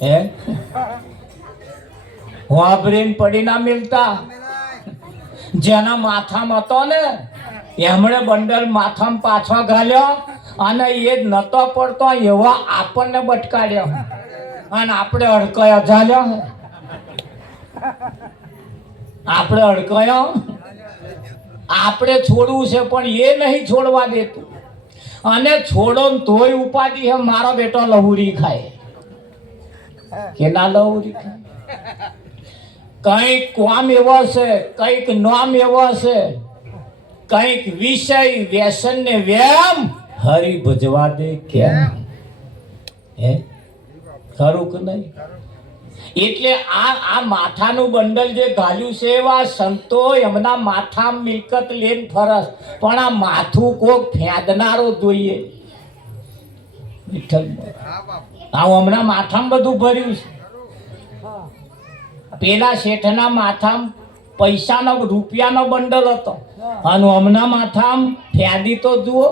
હે વાપરીને પડી ના મિલતા જેના માથામાં હતો ને એમણે બંડલ માથામાં પાછો ઘાલ્યો અને એ જ નતો પડતો એવા આપણને બટકાડ્યો અને આપણે અડકાયો ઝાલ્યો આપણે અડકાયો આપણે છોડવું છે પણ એ નહીં છોડવા દેતું અને છોડો તોય ઉપાધિ હે મારો બેટો લહુરી ખાય કે ના લહુરી ખાય કઈક કામ એવો છે કઈક નામ એવો છે કઈક વિષય વ્યસન ને વ્યાયામ હરી ભજવા દે કેમ હે ખરું કે નહીં એટલે આ માથાનું બંડલ જે ઘાલ્યું છે એવા સંતો એમના માથા મિલકત લેન ફરસ પણ આ માથું કોક ફેંદનારો જોઈએ વિઠ્ઠલ આ હમણાં માથામાં બધું ભર્યું છે પેલા શેઠના માથામાં પૈસાનો રૂપિયાનો બંડલ હતો અને હમણાં માથામાં ફેદી તો જુઓ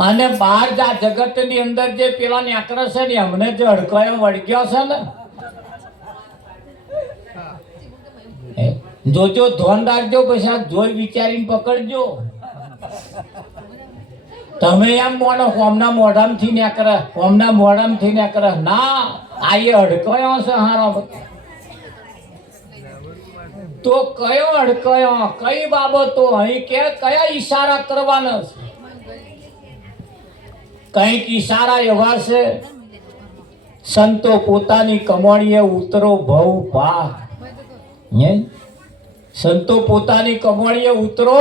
અને બહાર જા જગતની અંદર જે પેલા નેકળે છે ને અમને જે અડકાયો વળગ્યો છે ને જોજો ધોન રાખજો પછી જોઈ વિચારીને પકડજો તમે એમ મોડો હોમના મોઢામથી નેકળે હોમના મોઢામથી નેકળે ના આ એ અડકાયો છે હારો તો કયો અડકાયો કઈ બાબતો અહીં કે કયા ઈશારા કરવાના છે કઈક ઈશારા એવા છે સંતો પોતાની કમાણીએ ઉતરો ભવ પાર સંતો પોતાની કમાણીએ ઉતરો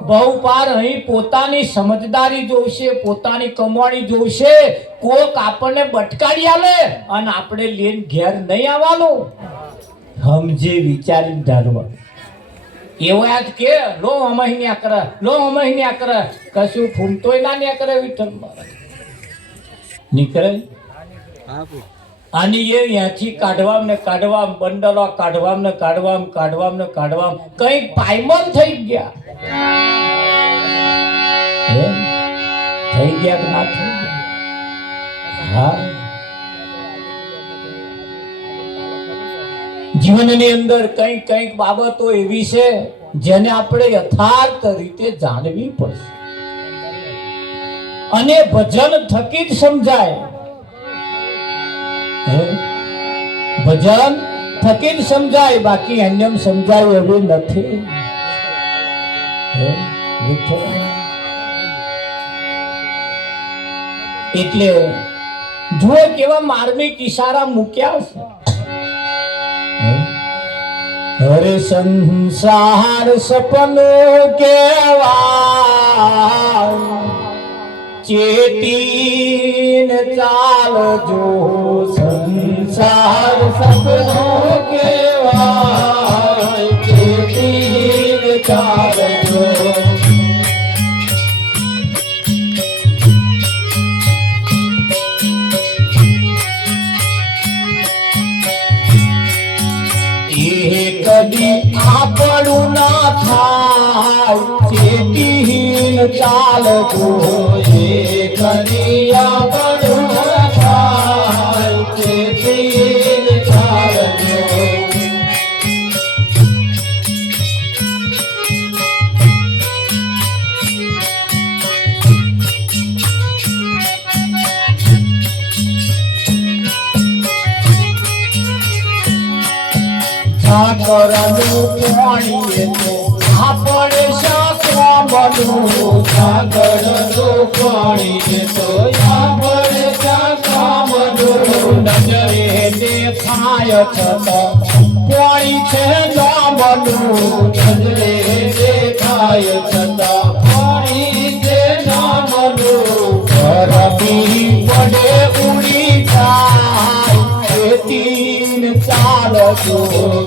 ભવ પાર અહીં પોતાની સમજદારી જોશે પોતાની કમાણી જોશે કોક આપણને બટકાડી આલે અને આપણે લઈને ઘેર નહીં આવવાનું સમજે વિચારીને ધારવા એવો યાદ કે લો અમાહિન્યા કરે લો અમાહિન્યા કરે કશું ફૂમતોય ના ન્યા કરે વિઠ્ઠલ મહારાજ નીકળે આની એ અહીંયાથી કાઢવામ ને કાઢવામ બંડલો કાઢવામ ને કાઢવામ કાઢવામ ને કાઢવામ કઈક પાયમાલ થઈ ગયા થઈ ગયા કે ના થઈ ગયા હા જીવનની અંદર કઈક કઈક બાબતો એવી છે જેને આપણે યથાર્થ રીતે જાણવી પડશે અને ભજન થકી જ સમજાય ભજન થકી જ સમજાય બાકી અન્યમ સમજાય એવું નથી એટલે જુઓ કેવા માર્મિક ઈશારા મૂક્યા છે હરે સંસાર સપનો કેવા ચેતીન ચાલજો સંસાર સપનો કેવા ચેતીન ચાલજો કદી આપણું ના થાય ચેતીન ચાલજો એ કદી આપણું ના થાય ચેતીન ચાલજો સાગરનું પાણી તો આપણે શાકવા બનવું સાગરનું પાણી તો આપણે શાકવા બનવું નજરે દેખાય છતાં પાણી છે ના બનવું નજરે દેખાય છતાં પાણી છે ના બનવું રમી પડે ઉડી જાય ખેતી ચાલજો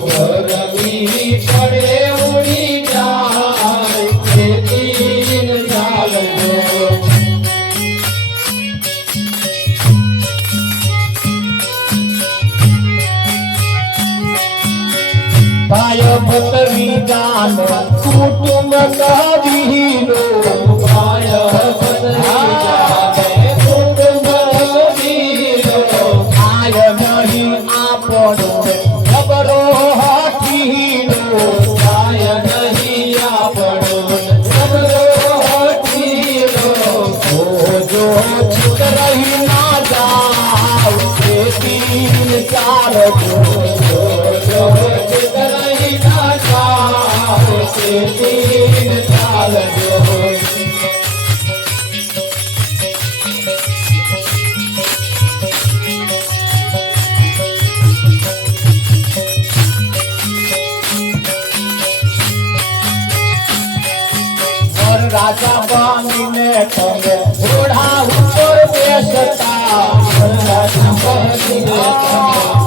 ગરમી પડે ઉડી જાય ખેતી ચાલજો ભાય ભતરી ગાન કુટુંબ કવિનો ભાય ભતરી ગાન કુટુંબ જો રही ના જાવ તે તીન ચાલ જો રही ના જાવ તે તીન ચાલ राजा बानी ने तमे घोड़ा ऊपर बेसता राजा बानी ने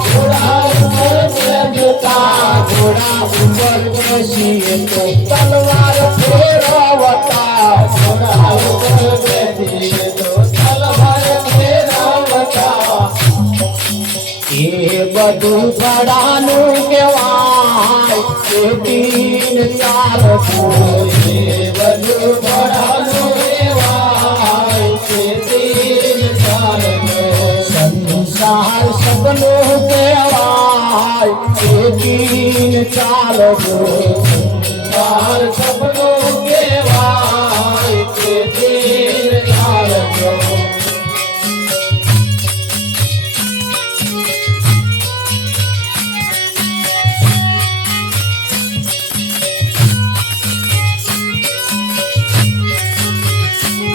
घोड़ा ऊपर बेसता घोड़ा ऊपर बेसिए तो तलवार फेरवता घोड़ा ऊपर बेसिए तो तलवार फेरवता ये बधु बड़ानु केवाय के तीन चाल कोई बधु बड़ानु केवाय के तीन चाल संसार सपनो केवाय के तीन चाल संसार सपनो केवाय के तीन चाल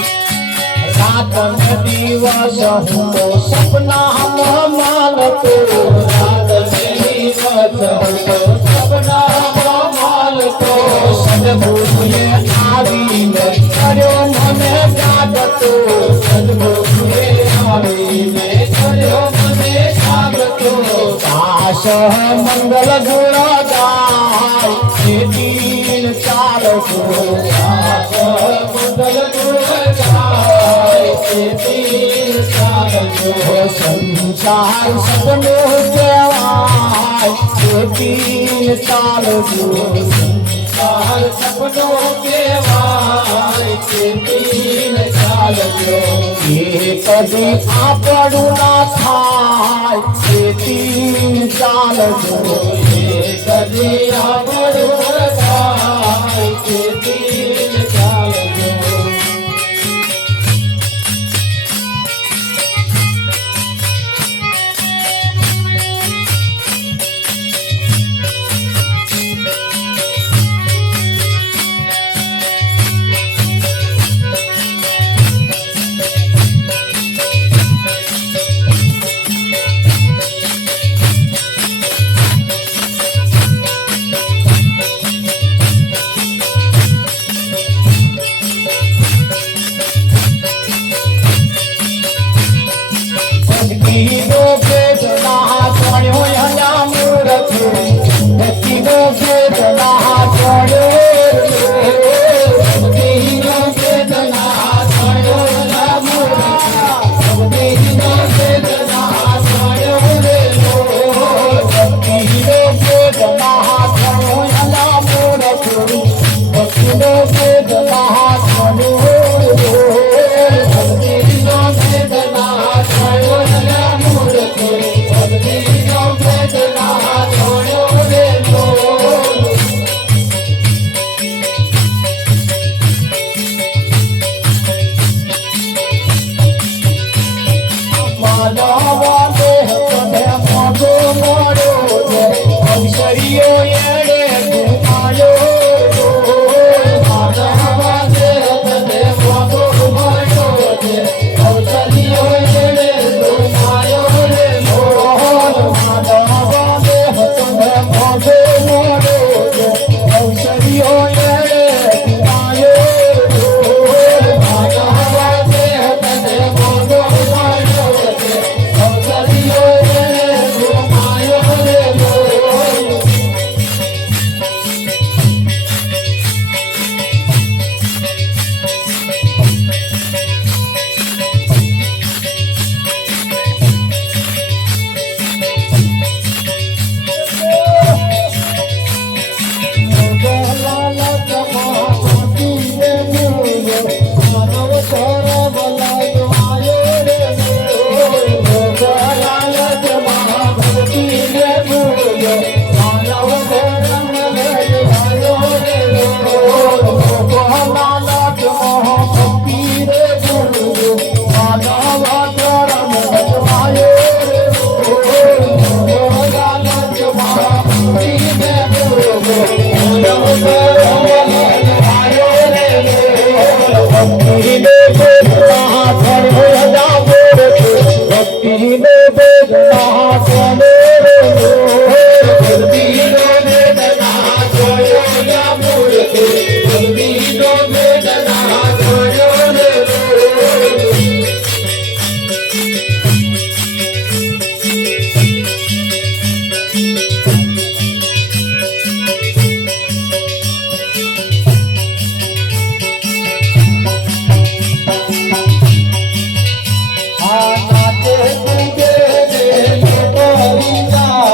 रात में दिवस हूँ तो सपना हम मानतो रात में दिवस हूँ तो सपना हम मानतो सदगुरुए आवी में कर्यो मने जागतो सदगुरुए आवी में कर्यो मने जागतो आश मंगल गुण गाय ये तीन चाल को आश मंगल गुण गाय संसार सपनो केवाय के तीन चाल संसार सपनो केवाय के तीन चाल ये कभी आपड़ू ना थाय के तीन चाल ये कभी आपड़ू ना थाय के तीन चाल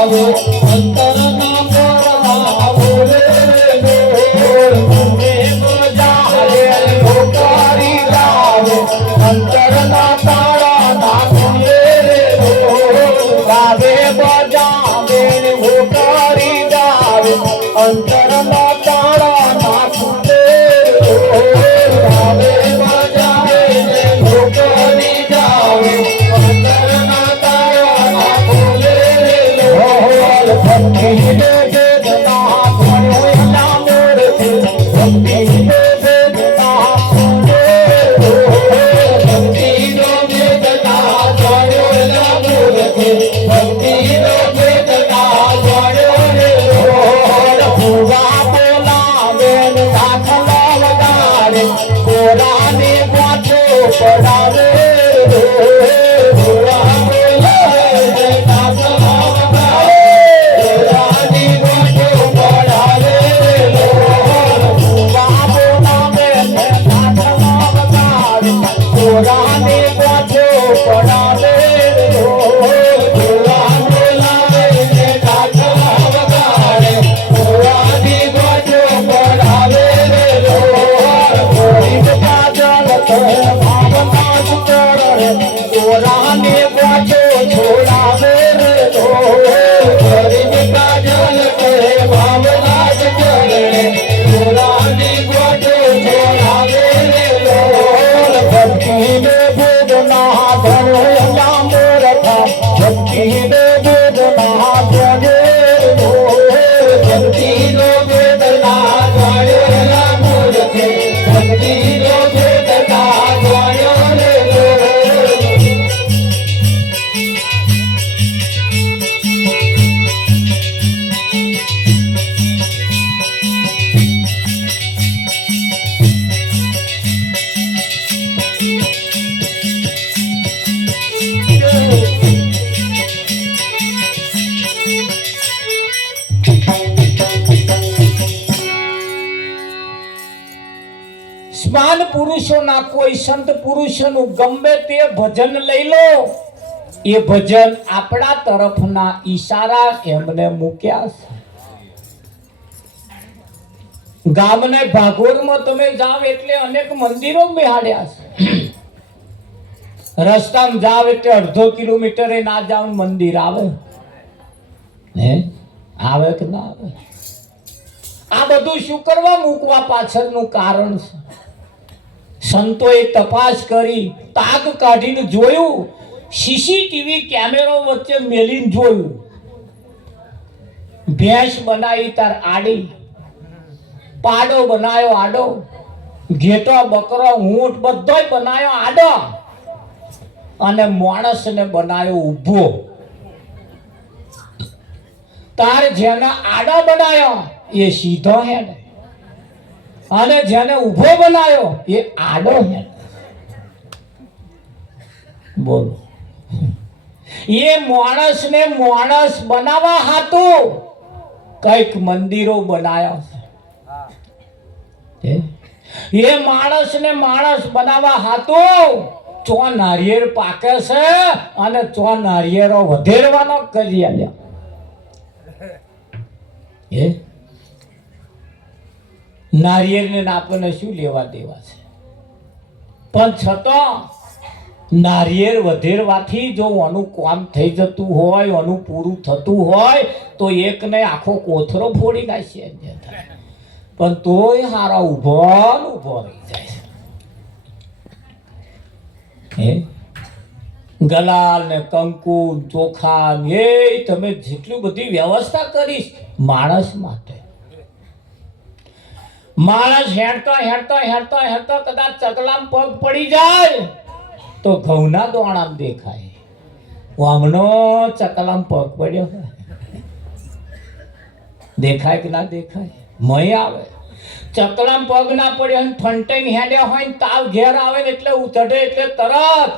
જાવે અંતરના મોરમાં બોલે ઢોલ તુમે બજાવે ઠોકારી જાવે અંતરના તાળા નાખે રે ઢોલ ગાવે બજાવે ઠોકારી જાવે અંતરના તાળા નાખે ઢોલ ગાવે બજાવે ઠોકારી જાવે અંતરના તાળા નાખે રે ઢોલ ભક્તિ દે વેદના ભણ્યો ના મોરથી ભક્તિ દે વેદના ભક્તિ નો વેદના ભણ્યો ના મોરથી ભક્તિ નો વેદના ભણ્યો રે ઢોલ ભૂવા બોલાવે દાખલા વગાડે કોરાને વાંચો પડાવે ભૂવા બોલાવે દાખલા વગાડે કોરાને વાંચો પડાવે ઢોલ ભૂવા બોલાવે દાખલા વગાડે કોરાને વાંચો પડાવે ઢોલ ભૂવા બોલાવે દાખલા વગાડે કોરાને વાંચો પડાવે ઢોલ ગોવિંદ કાજલ કહે ભાવના સુતરે કોરાને વાંચો છોડાવે ઢોલ ગોવિંદ કાજલ કહે ભાવના સુતરે કોરાને વાંચો છોડાવે ઢોલ ભક્તિ દે વેદના ભણ્યો ના મોરથી ભક્તિ દે વેદના ભણ્યો ઢોલ ભક્તિ નો વેદના ભણ્યો ના મોરથી ભક્તિ નો વેદના ભણ્યો રે ઢોલ સ્માન પુરુષોના કોઈ સંત પુરુષોનું ગમે તે ભજન લઈ લો એ ભજન આપણા તરફના ઈશારા એમને મૂક્યા છે ગામને ભાગોળમાં તમે જાવ એટલે અનેક મંદિરો બેહાડ્યા છે રસ્તામાં જાવ એટલે અડધો કિલોમીટરે ના જાવ મંદિર આવે હે આવે કે ના આવે આ બધું શું કરવા મૂકવા પાછળનું કારણ છે સંતોએ તપાસ કરી તાક કાઢીને જોયું સીસીટીવી કેમેરો વચ્ચે મેલીને જોયું ભેંસ બનાવી તાર આડી પાડો બનાયો આડો ઘેટો બકરો ઊંટ બધોય બનાયો આડો અને માણસને બનાયો ઊભો તાર જેને આડો બનાયો એ સીધો હેડ અને જેને ઊભો બનાયો એ આડો હેડ બોલો એ માણસને માણસ બનાવવા હાતું કઈક મંદિરો બનાયા છે એ માણસને માણસ બનાવવા હાતું ચો નારિયેળ પાકે છે અને ચો નારિયેળો વધેરવાનો કરી આલ્યા એ નારિયેળને આપણને શું લેવા દેવા છે પણ છતાં નારિયેળ વધેરવાથી જો આનું કામ થઈ જતું હોય આનું પૂરું થતું હોય તો એકને આખો કોથરો ફોડી નાખશે પણ તોય હારા ઊભો રહી જાય હે ગલાલ ને કંકુ ચોખા એ તમે જેટલી બધી વ્યવસ્થા કરીશ માણસ માટે માણસ હેડતો કદાચ ચકલામ પગ પડી જાય તો ઘઉંના દોણામ દેખાય વામનો ચકલામ પગ પડ્યો દેખાય કે ના દેખાય મય આવે ચકલામ પગ ના પડ્યો અને ફંટાઈને હેડ્યા હોય ને તાવ ઘેર આવે ને એટલે ઉતડે એટલે તરત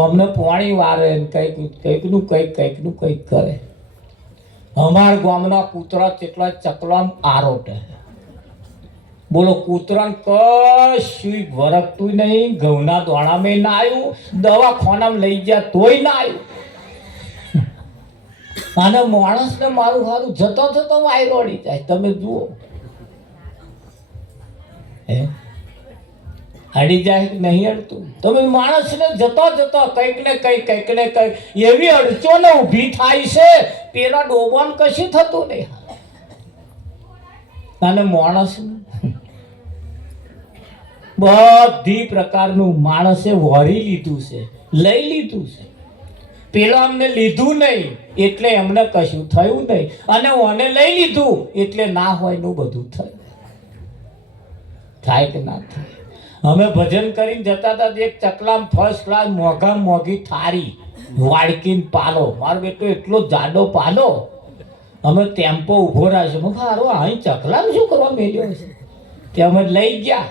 અમને પાણી વારે કંઈકનું કંઈક કરે અમાર ગામના કૂતરા કેટલા ચકલામ આરોટે બોલો કૂતરાને કશું વરકતું નહીં ઘઉંના દોણામાં ના આવ્યું દવાખાનામાં લઈ ગયા તોય ના આવ્યું અને માણસને મારું સારું જતો જતો વાયરો અડી જાય. તમે જુઓ હે અડી જાય કે નહીં અડતું? તમે માણસને જતો જતો કંઈક ને કંઈક એવી અડચણો ઊભી થાય છે, પેલા ડોબાન કશું થતું નહીં. અને માણસ બધી પ્રકારનું માણસે વળી લીધું છે, લઈ લીધું છે. પેલો અમને લીધું નહીં એટલે એમને કશું થયું નહીં, અને ઓને લઈ લીધું એટલે ના હોય નું બધું થયું. થાય કે ના થાય? અમે ભજન કરીને જતા હતા, એક ચકલામ ફર્સ્ટ ક્લાસ મોંઘી થારી વાડકીને પાલો, મારો બેટો એટલો જાડો પાલો. અમે ટેમ્પો ઉભો રાખ્યો. મેં હારો અહીં ચકલામ શું કરવા મેલ્યો છે? તે અમે લઈ ગયા.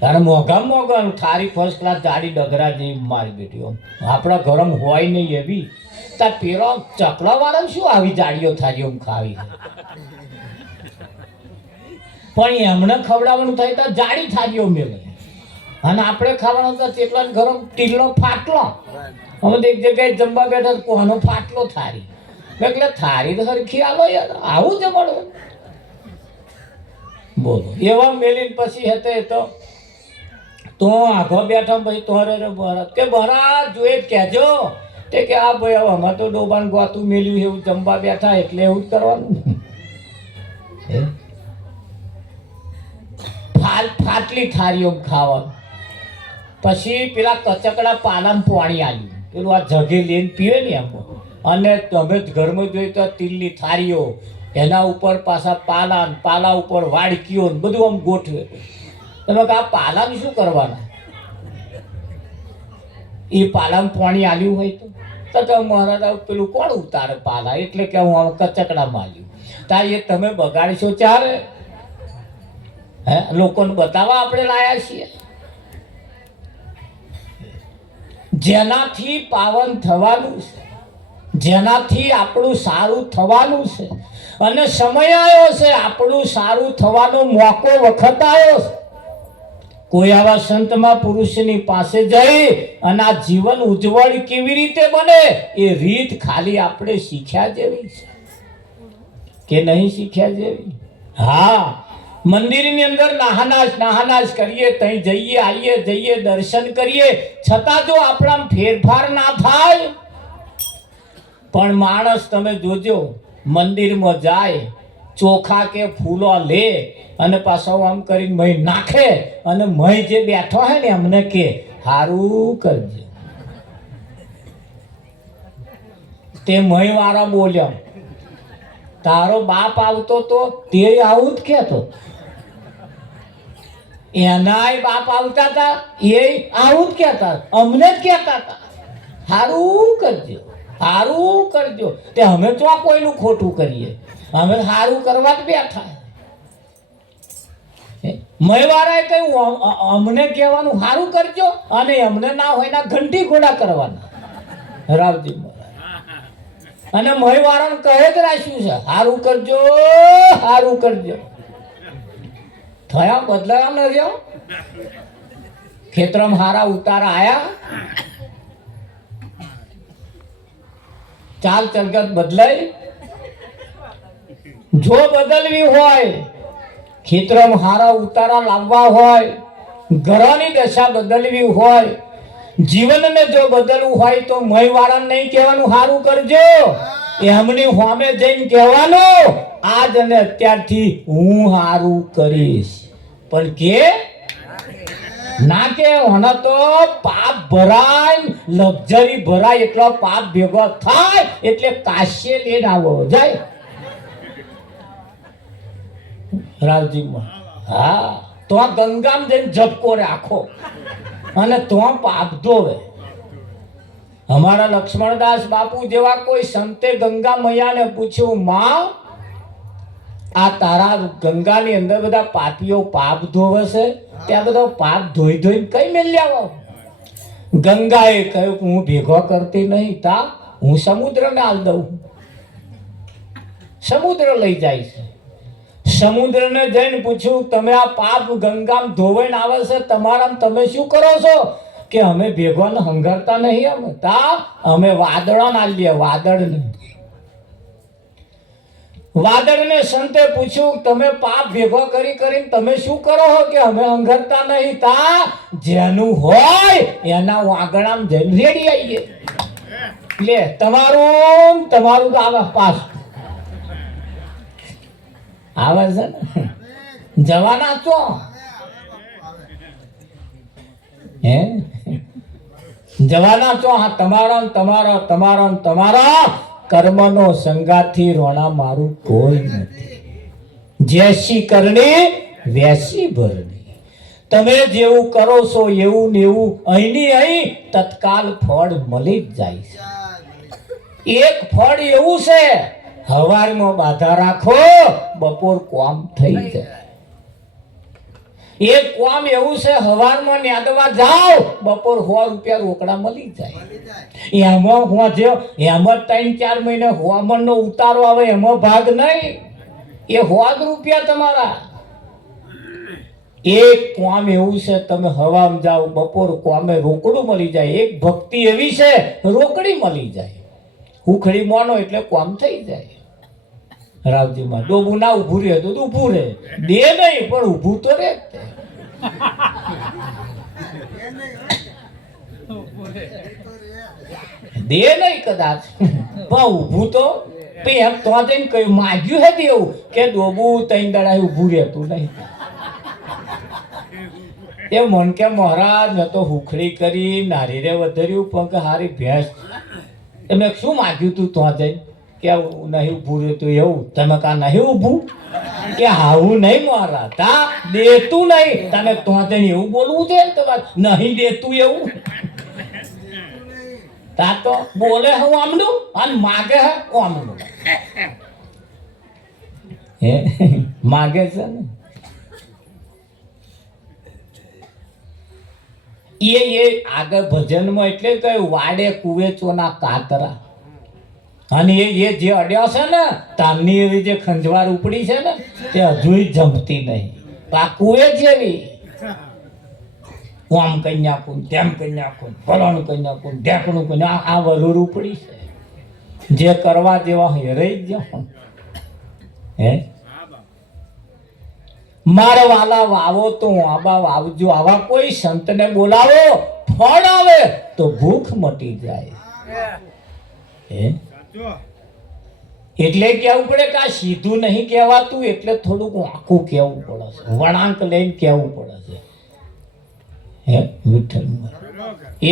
તારે મોંઘા થારી ફર્સ્ટ ક્લાસ જાડી ડગરા જેવી મારી બેટીઓ આપણા ઘરમ હોય નહીં એવી. તાર પેલો ચકલા વાળા શું આવી જાડીઓ થારીઓ ખાવી? પણ એમને ખવડાવવાનું થાય તો જાડી થારીઓ મેળવે, અને આપણે ખાવાનું તો તેટલા ગરમ ટીલો ફાટલો. અમે તો એક જગ્યાએ જમવા બેઠા, કોનો ફાટલો થારી? એટલે થારી તો સરખી આલો યાર, આવું જ મળે. બોલો એવા મેલીને પછી હતે તો આઘો બેઠા પછી તોરે ભરત કે ભરાત જોઈ કહેજો તે કે આ ભાઈ હવે અમે તો ડોબાન ગોતું મેલ્યું એવું જમવા બેઠા એટલે એવું જ કરવાનું. ફાટલી થારીઓ ખાવાનું. પછી પેલા કચકડા પાલામાં પાણી આવ્યું, પેલું આ જગે લઈને પીવે ને એમ. અને તમે ઘરમાં જોઈએ તો તીલની થારીઓ, એના ઉપર પાછા પાલા ઉપર વાડકીઓ બધું આમ ગોઠવે. તમે આ પાલાનું શું કરવાના? એ પાલામાં પાણી આલ્યું હોય તો મહારાજ પેલું કોણ ઉતારે પાલા? એટલે કે હું કચકડામાં આલ્યું. તાર એ તમે બગાડશો ચારે? હે, લોકોને બતાવવા આપણે લાયા છીએ. જેનાથી પાવન થવાનું છે, જેનાથી આપણું સારું થવાનું છે, અને સમય આવ્યો છે આપણું સારું થવાનો મોકો વખત આવ્યો છે. કોઈ આવા સંતમાં પુરુષની પાસે જઈ અને આ જીવન ઉજ્જવળ કેવી રીતે બને એ રીત ખાલી આપણે શીખ્યા જેવી છે કે નહીં શીખ્યા જેવી? હા, મંદિરની અંદર નાહનાશ કરીએ, ત્યાં જઈએ આવીએ દર્શન કરીએ, છતાં જો આપણા ફેરફાર ના થાય. પણ માણસ તમે જોજો મંદિરમાં જાય, ચોખા કે ફૂલો લે અને પાછો આમ કરીને મહી નાખે, અને મહી જે બેઠો હોય ને એમને કે હારું કરજો. તે મહી વાળા બોલ્યો, તારો બાપ આવતો તો તે આવું જ કહેતો, એનાય બાપ આવતા હતા એ આવું જ કહેતા, અમને જ કહેતા હતા હારું કરજો હારું કરજો. તે અમે તો કોઈનું ખોટું કરીએ? અમે સારું કરવા જ બેઠા. મયવાળાએ કહ્યું અમને કહેવાનું સારું કરજો, અને અમને ના હોય ના ઘંટી ઘોડા કરવાના. રાવજી અને મયવાળાને કહે જ રાખ્યું છે સારું કરજો સારું કરજો. થયા બદલાયા ન રહ્યો? ખેતરમાં હારા ઉતારા આયા, ચાલ ચલગત બદલાય. જો બદલવી હોય, ખેતરમાં હારા ઉતારા લાવવા હોય, ઘરની દશા બદલવી હોય, જીવનને જો બદલવું હોય તો મયવાળાને નહીં કહેવાનું સારું કરજો, એમની સામે જઈને કહેવાનું આજ અને અત્યારથી હું સારું કરીશ. પણ કે ના કે હને તો પાપ ભરાય, લક્ઝરી ભરાય, એટલો પાપ ભેગો થાય એટલે કાશ્ય લઈને આવો જાય. રાવજીમાં હા, તો આ ગંગામ જઈને ઝબકો રાખો અને તો પાપ ધોવે. અમારા લક્ષ્મણદાસ બાપુ જેવા કોઈ સંતે ગંગા મૈયાને પૂછ્યું, માં આ તારા ગંગાની અંદર બધા પાપીઓ પાપ ધોવે છે, ત્યાં બધો પાપ ધોઈને કઈ મેલ્યા? ગંગાએ કહ્યું હું ભેગો કરતી નહીં, તા હું સમુદ્રને આલ દઉં. સમુદ્ર લઈ જાય છે. સમુદ્રને જઈને પૂછ્યું તમે આ પાપ ગંગામાં ધોવાઈને આવે છે તમારામાં તમે શું કરો છો? કે અમે ભેગોને હંગારતા નહીં, અમે તા અમે વાદળો ના લઈએ, વાદળને. વાદળને સંતે પૂછ્યું તમે પાપ ભેગો કરી કરીને તમે શું કરો છો? કે અમે હંગારતા નહીં. તા જેનું હોય એના વાગણામાં જઈને રેડી આવીએ. લે તમારું તમારું તો આવે પાસ આવે છે ને, જવાના છો હે, જવાના છો. હા, તમારો તમારો તમારો તમારો કર્મનો સંગાથી રોણા મારું કોઈ નથી. જેસી કરણી વેસી ભરણી. તમે જેવું કરો છો એવું ને એવું અહીંની અહીં તત્કાલ ફળ મળી જ જાય છે. એક ફળ એવું છે, હવારમાં બાધા રાખો બપોર કોમ થઈ જાય. એક કોમ એવું છે, હવારમાં ન્યાદવા જાઓ બપોર 100 રૂપિયા રોકડા મળી જાય. એમાં હું જો એમાં 3-4 મહિને હવામાનનો ઉતારો આવે એમાં ભાગ નહીં, એ 100 રૂપિયા તમારા. એક કોમ એવું છે, તમે હવામાં જાઓ બપોર કોમે રોકડું મળી જાય. એક ભક્તિ એવી છે, રોકડી મળી જાય. હુખડી મોનો એટલે કોમ થઈ જાય. રાવજીમાં ડોબું ના ઊભું રહે તો ઊભું રહે, દે નહીં પણ ઊભું તો રહે. દે નહીં કદાચ પણ ઊભું તો એમ તો જઈને કયું માગ્યું હે એવું કે ડોબું 3 દાડા ઊભું રહેતું નહીં. એ મન કે મહારાજ મેં તો હુખડી કરી નારી રે વધર્યું પણ કે હારી ભેંસ. મેં શું માગ્યું તું તો જઈને કે નહીં ઊભું રહેતું એવું? તમે કા નહીં ઊભું કે આવું નહીં મારા તા દેતું નહીં. તમે તો જઈને એવું બોલવું છે તમારે નહીં દેતું એવું? તા તો બોલે હું આમનું અને માગે હે આમનું. હે માગે છે ને એ આગળ ભજનમાં એટલે કયું વાડે કુવે ચોના કાતરા. અને એ જે અડ્યો છે ને તામની એવી જે ખંજવાળ ઉપડી છે ને તે હજુય જમતી નહીં. આ કુવે જેવી આમ કઈ નાખું તેમ કઈ નાખું ફલાણું કઈ નાખું ઢેકણું કઈ આ વલુર ઉપડી છે. જે કરવા જેવા હેરાઈ જ જાઓ. હે મારા વાલા વાવો તો આબા વાવજો. આવા કોઈ સંતને બોલાવો ફળ આવે તો ભૂખ મટી જાય. હે એટલે કેવું પડે કે આ સીધું નહીં કહેવાતું, એટલે થોડુંક આખું કહેવું પડે છે, વળાંક લઈને કહેવું પડે છે. હે વિઠ્ઠલ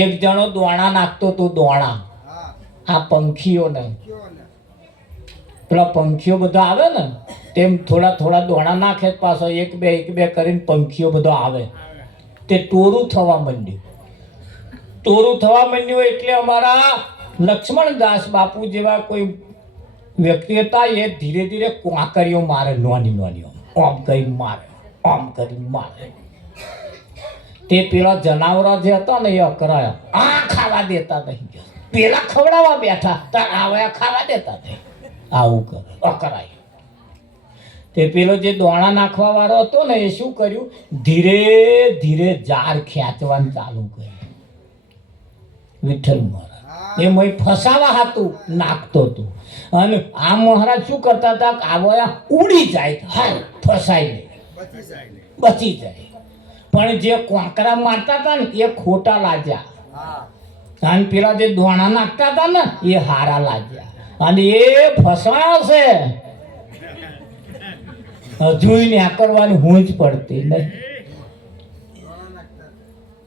એક જણો દોણા નાખતો તો દોણા આ પંખીઓને, પેલા પંખીઓ બધા આવે ને તેમ થોડા થોડા દોણા નાખે પાછો એક બે કરીને પંખીઓ બધો આવે. તે ટોરું થવા માંડ્યું. ટોરું થવા માંડ્યું એટલે અમારા લક્ષ્મણદાસ બાપુ જેવા કોઈ વ્યક્તિ હતા, એ ધીરે ધીરે કોંકરીઓ મારે, નોની નોની આમ કરી મારે, આમ કરી મારે. તે પેલા જનાવરો જે હતા ને એ અકરાયા, આ ખાવા દેતા નહીં. પેલા ખવડાવવા બેઠા તાર આવે ખાવા દેતા નહીં. આવું કરે અકરાય. તે પેલો જે દોણા નાખવા વાળો હતો ને એ શું કર્યું, ધીરે ધીરે જાર ખેંચવાનું ચાલુ કર્યું. વિઠ્ઠલ મહારાજ એ મય ફસાવા હતું નાખતો હતો. અને આ મહારાજ શું કરતા હતા, આવયા ઉડી જાય, હા ફસાઈ નહીં, બચી જાય. પણ જે કોંકરા મારતા હતા ને એ ખોટા લાગ્યા, અને પેલા જે દોણા નાખતા હતા ને એ હારા લાગ્યા. અને એ ફસાયો છે, હજુ કરવાની હું જ પડતી નહીં.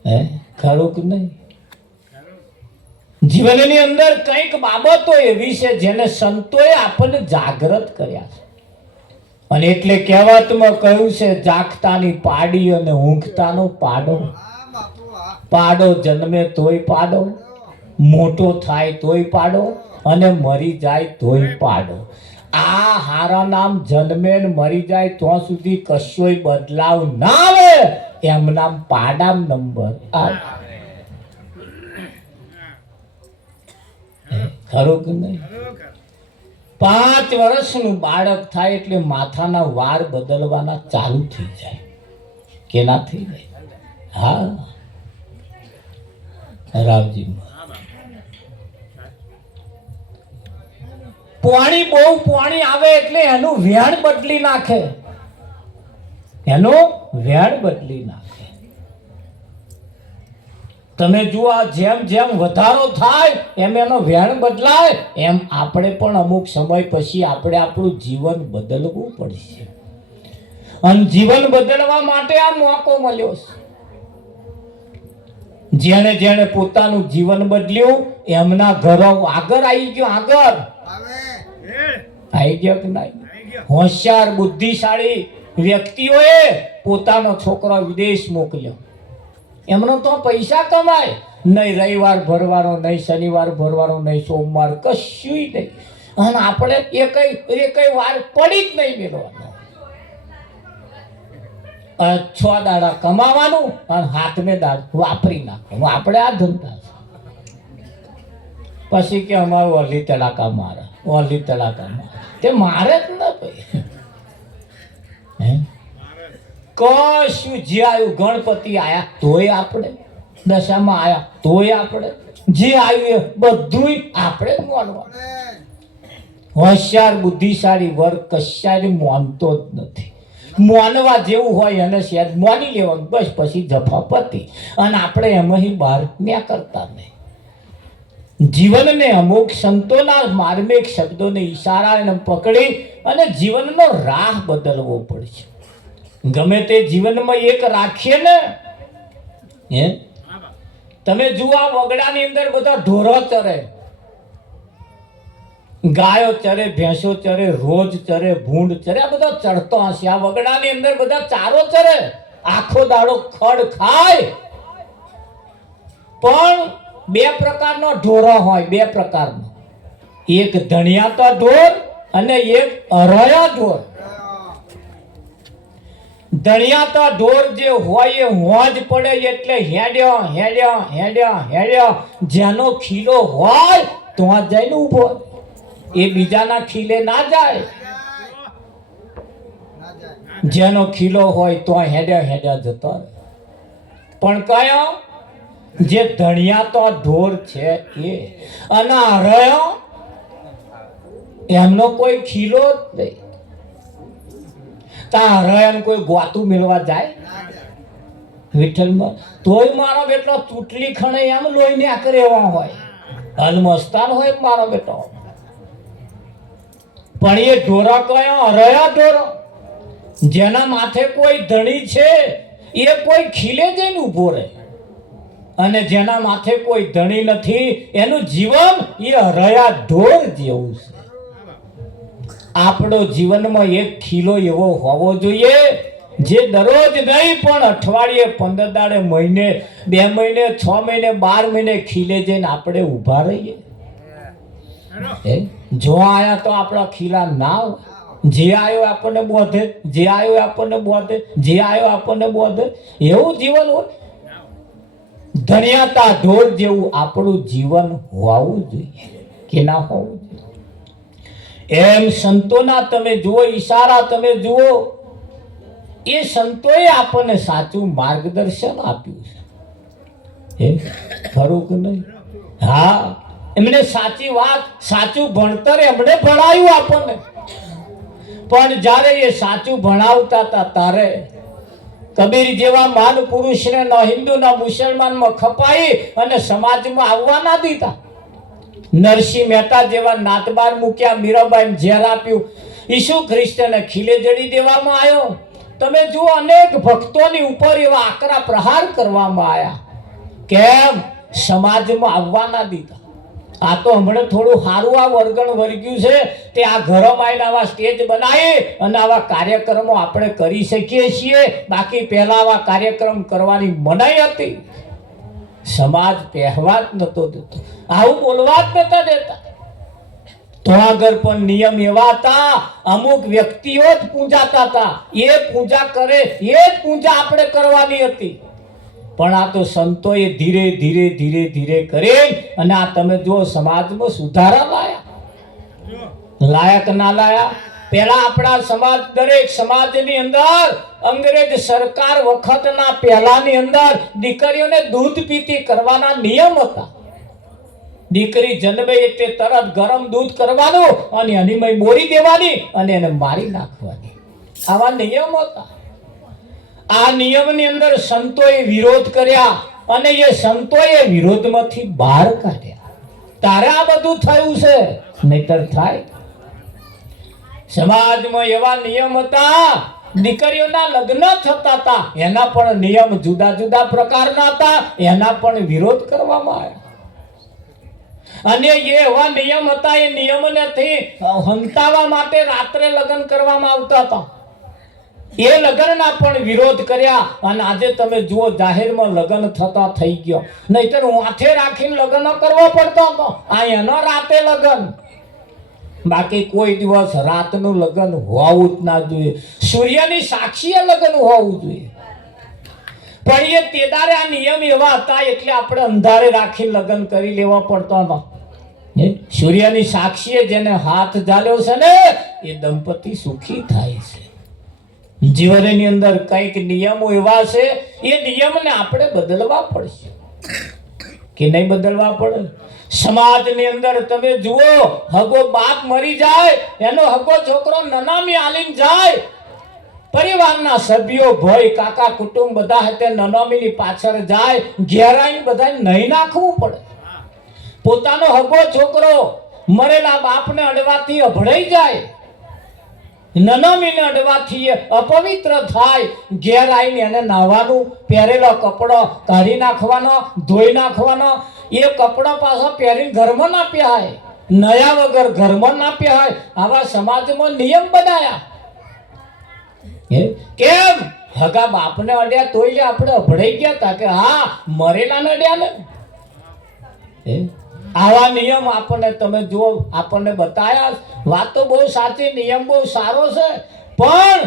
હે ખરું કે નહીં? જીવનની અંદર કંઈક બાબતો એવી છે જેને સંતોએ આપણને જાગૃત કર્યા છે. અને એટલે કહેવતમાં કહ્યું છે, જાગતાની પાડી અને ઊંઘતાનો પાડો. પાડો જન્મે તોય પાડો, મોટો થાય તોય પાડો, અને મરી જાય તોય પાડો. આ હારા નામ જન્મે ને મરી જાય ત્યાં સુધી કશોય બદલાવ ના આવે, એમ નામ પાડામ નંબર આવે. ખરું કે નહીં? 5 વર્ષનું બાળક થાય એટલે માથાના વાળ બદલવાના ચાલુ થઈ જાય. કેના થઈ જાય? હા રાવજી પાણી બહુ પાણી આવે એટલે એનું વેણ બદલી નાખે, એનું વેણ બદલી નાખે. તમે જુઓ જેમ જેમ વધારો થાય એમ એનો વેણ બદલાય, એમ આપણે પણ અમુક સમય પછી આપણે આપણું જીવન બદલવું પડશે. અને જીવન બદલવા માટે આ મોકો મળ્યો છે. જેણે જેણે પોતાનું જીવન બદલ્યું એમના ઘરો આગળ આવી ગયો, આગળ આવી ગયો કે નહીં? હોશિયાર બુદ્ધિશાળી વ્યક્તિઓએ પોતાનો છોકરો વિદેશ મોકલ્યો. એમનો તો પૈસા કમાય, નહીં રવિવાર ભરવાનો, નહીં શનિવાર ભરવાનો, નહીં સોમવાર, કશું નહીં. અને આપણે એકઈ વાર પડી જ નહીં મેળવાનો. 6 દાડા કમાવાનું અને હાથમે દાડ વાપરી નાખવાનું. આપણે આ ધંધા છે. પછી કે અમારું ઓલી તડાકા મારે, ઓલી તડાકા મારે. તે મારે જ ન ભાઈ. કશું જે આવ્યું, ગણપતિ આયા તોય આપણે, દશામાં આયા તોય આપણે, જે આવ્યું એ બધું આપણે જ માનવાનું. હોશિયાર બુદ્ધિશાળી વર્ગ કશાય માનતો જ નથી. માનવા જેવું હોય એને સહેજ માની લેવાનું, બસ પછી જફાપતિ. અને આપણે એમાંથી બહાર ન્યા કરતા નહીં. જીવનને અમુક સંતોના માર્મિક શબ્દોને ઈશારાને પકડી અને જીવનનો રાહ બદલવો પડશે. ગમે તે જીવનમાં એક રાખીએ ને, તમે જુઓ આ વગડાની અંદર બધા ઢોરો ચરે, ગાયો ચરે, ભેંસો ચરે, રોજ ચરે, ભૂંડ ચરે, આ બધા ચરતો હશે. આ વગડાની અંદર બધા ચારો ચરે, આખો દાડો ખડ ખાય. પણ 2 પ્રકારનો ઢોરો હોય, 2 પ્રકારનો. એક ધણિયાતા ઢોર અને એક અરયા ઢોર. ધણિયાતા ઢોર જે હોય એ હોજ પડે એટલે હેડ્યો હેડ્યો હેડ્યો હેડ્યો, જેનો ખીલો હોય તો જઈને ઊભો, એ બીજાના ખીલે ના જાય. જેનો ખીલો હોય તો હેડ્યો હેડ્યો જતો. પણ કયો? જે ધણિયાતો ઢોર છે એ. અને અરયો એમનો કોઈ ખીલો જ નહીં. તારે કોઈ ગોતું મેળવા જાય વિઠ્ઠલમાં, તોય મારો બેટો ચૂંટલી ખણે એમ લોહી ને આકરે એવા હોય, અલમસ્તાન હોય મારો બેટો. પણ એ ઢોરા કયો? અરયા ઢોરો. જેના માથે કોઈ ધણી છે એ કોઈ ખીલે જઈને ઊભો રહે, અને જેના માથે કોઈ ધણી નથી એનું જીવન એ અરયા ઢોર જેવું છે. આપણો જીવનમાં એક ખીલો એવો હોવો જોઈએ જે દરરોજ નહીં પણ અઠવાડિયે, 15 દાડે, મહિને, 2 મહિને, 6 મહિને, 12 મહિને ખીલે જઈને આપણે ઊભા રહીએ. જો આયા તો આપણા ખીલા ના હોય. જે આવ્યો આપણને બોધે, જે આવ્યો આપણને બોધે, જે આવ્યો આપણને બોધે, એવું જીવન હોય. ધણિયાતા ઢોર જેવું આપણું જીવન હોવું જોઈએ કે ના હોવું જોઈએ? એમ સંતોના તમે જુઓ ઈશારા, તમે જુઓ એ સંતોએ આપણને સાચું માર્ગદર્શન આપ્યું છે. ખરું કે નહીં? હા, એમણે સાચી વાત, સાચું ભણતર એમણે ભણાવ્યું આપણને. પણ જ્યારે એ સાચું ભણાવતા હતા ત્યારે કબીર જેવા મહાન પુરુષને ન હિન્દુ ન મુસલમાનમાં ખપાઈ અને સમાજમાં આવવા ના દીધા. નરસિંહ મહેતા જેવા નાતબાર મૂક્યા, મીરાબાઈ જેલ આપ્યું, ઈસુ ખ્રિસ્તને ખીલે જડી દેવામાં આવ્યો. તમે જુઓ અનેક ભક્તોની ઉપર એવા આકરા પ્રહાર કરવામાં આવ્યા. કેમ? સમાજમાં આવવા ના દીધા. આ તો હમણાં થોડું સારું આ વર્ગણ વર્ગ્યું છે તે આ ઘરમાં આવીને આવા સ્ટેજ બનાવી અને આવા કાર્યક્રમો આપણે કરી શકીએ છીએ. બાકી પહેલા આવા કાર્યક્રમ કરવાની મનાઈ હતી. સમાજ પહેરવા જ નતો દેતો, આવું બોલવા જ નતા દેતા. તો આગળ પણ નિયમ એવા હતા, અમુક વ્યક્તિઓ જ પૂજાતા હતા. એ પૂજા કરે એ જ પૂજા આપણે કરવાની હતી. પણ આ તો સંતોએ ધીરે ધીરે ધીરે ધીરે કરી અને આ તમે જો સમાજમાં સુધારા લાયા. લાયક ના લાયા? પહેલા આપણા સમાજ, દરેક સમાજની અંદર અંગ્રેજ સરકાર વખતના પહેલાની અંદર દીકરીઓને દૂધ પીતી કરવાના નિયમ હતા. દીકરી જન્મે એટલે તરત ગરમ દૂધ કરવાનું અને હનીમય બોરી દેવાની અને એને મારી નાખવાની, આવા નિયમ હતા. આ નિયમની અંદર સંતોએ વિરોધ કર્યા અને એ સંતોએ વિરોધમાંથી બહાર કાઢ્યા. તારે આ બધું થયું છે, નહીતર થાય. સમાજમાં એવા નિયમ હતા, દીકરીઓના લગ્ન થતા હતા, એના પણ નિયમ જુદા જુદા પ્રકારના હતા, એના પણ વિરોધ કરવામાં આવ્યા. અને એવા નિયમ હતા, એ નિયમને હંતાવા માટે રાત્રે લગ્ન કરવામાં આવતા હતા. એ લગ્નના પણ વિરોધ કર્યા. અને આજે તમે જુઓ જાહેરમાં લગ્ન થતા થઈ ગયો, નહીતર માથે રાખીને લગ્ન કરવા પડતો હતો. આ એનો રાતે લગ્ન, બાકી કોઈ દિવસ રાતનું લગ્ન હોવું જ ના જોઈએ. સૂર્યની સાક્ષીએ લગ્ન હોવું જોઈએ. પણ એ તેદારે આ નિયમ એવા હતા એટલે આપણે અંધારે રાખી લગ્ન કરી લેવા પડતો હતો. સૂર્યની સાક્ષીએ જેને હાથ ઝાલ્યો છે ને એ દંપતી સુખી થાય છે. જીવનની અંદર કઈક નિયમો એવા છે, એ નિયમને આપણે બદલવા પડશે કે નહીં બદલવા પડે? સમાજની અંદર તમે જુઓ, હગો બાપ મરી જાય, એનો હગો છોકરો નનામી આલીને જાય, પરિવારના સભ્યો, ભાઈ, કાકા, કુટુંબ બધા હાથે નનામીની પાછળ જાય, ઘેરાઈને બધા નહીં નાખવું પડે. પોતાનો હગો છોકરો મરેલા બાપને અડવાથી અભડાઈ જાય, નનામીને અડવાથી અપવિત્ર થાય, ઘેર આવીને એને નાહવાનું, પહેરેલો કપડો કાઢી નાખવાનો, ધોઈ નાખવાનો. એ કપડા પાછા પહેરીને ઘરમાં ના પહેરાય, નયા વગર ઘરમાં ના પહેરાય. આવા સમાજમાં નિયમ બનાયા. કેમ? હગા બાપને અડ્યા તોય આપણે અભડાઈ ગયા હતા કે હા મરેલાને અડ્યા ને. આવા નિયમ આપણને તમે જુઓ, આપણને બતાયા. વાતો બહુ સાચી, નિયમ બહુ સારો છે. પણ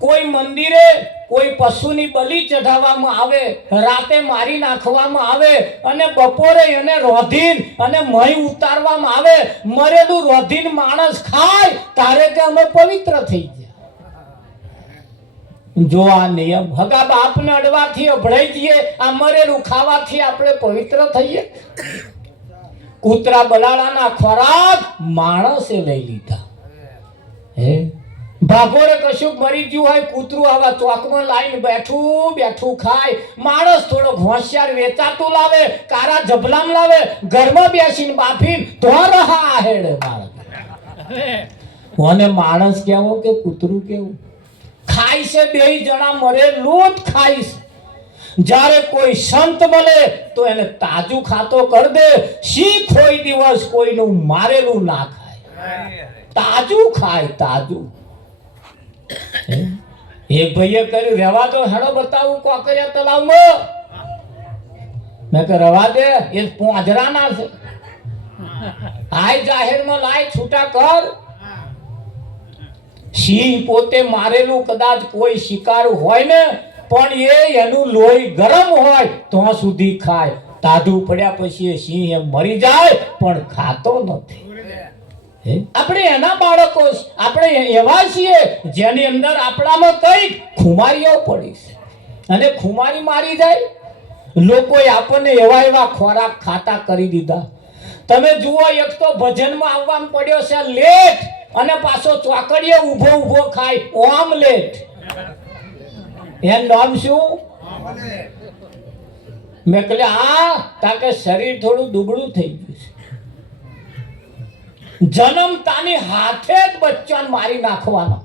કોઈ મંદિરે કોઈ પશુની બલિ ચઢાવવામાં આવે, રાતે મારી નાખવામાં આવે અને બપોરે એને રોધીન અને મહી ઉતારવામાં આવે, મરેલું રોધીન માણસ ખાય તારે કે અમે પવિત્ર થઈ ગયા. જો આ નિયમ, હગા બાપને અડવાથી અભડાઈ જઈએ, આ મરેલું ખાવાથી આપણે પવિત્ર થઈએ? કૂતરા બલાડાના ખોરાક માણસે લઈ લીધા. ભાગોરે કશું મરી ગયું હોય, કૂતરું આવા ચોકમાં લાઈન બેઠું બેઠું ખાય. માણસ થોડો હોશિયાર વેચાતું લાવે, કારા જબલામ લાવે, ઘરમાં બેસીને બાફીને તો રહા હેડે બાળક. કોને માણસ કેવો કે કૂતરું કેવું? ખાય છે બે જણા મરેલું જ ખાય છે. જ્યારે કોઈ સંત મળે તો એને તાજું ખાતો કર દે. શી કોઈ દિવસ કોઈનું મારેલું ના ખાય, તાજું ખાય, તાજું. એક ભાઈએ કર્યું, રહેવા દો, હેડો બતાવું કોકરિયા તલાવમાં. મેં કે રવા દે, એ પોંજરાના છે, આય જાહેરમાં લાય, છૂટા કર. સિંહ પોતે મારેલું કદાચ કોઈ શિકાર હોય ને, પણ એનું લોહી ગરમ હોય તો સુધી ખાય. તાઢું પડ્યા પછી એ સિંહ એમ મરી જાય પણ ખાતો નથી. આપણે એના બાળકો, આપણે એવા છીએ જેની અંદર આપણામાં કઈ ખુમારીઓ પડી છે અને ખુમારી મારી જાય. લોકોએ આપણને એવા એવા ખોરાક ખાતા કરી દીધા. તમે જુઓ, એક તો ભજનમાં આવવામાં પડ્યો છે લેટ, અને પાછો ચોકડીએ ઊભો ઊભો ખાય ઓમલેટ. એનું નામ શું? મેં કહે આ તાકે શરીર થોડું દુબળું થઈ ગયું છે. જન્મતાની હાથે જ બચ્ચાને મારી નાખવાનો.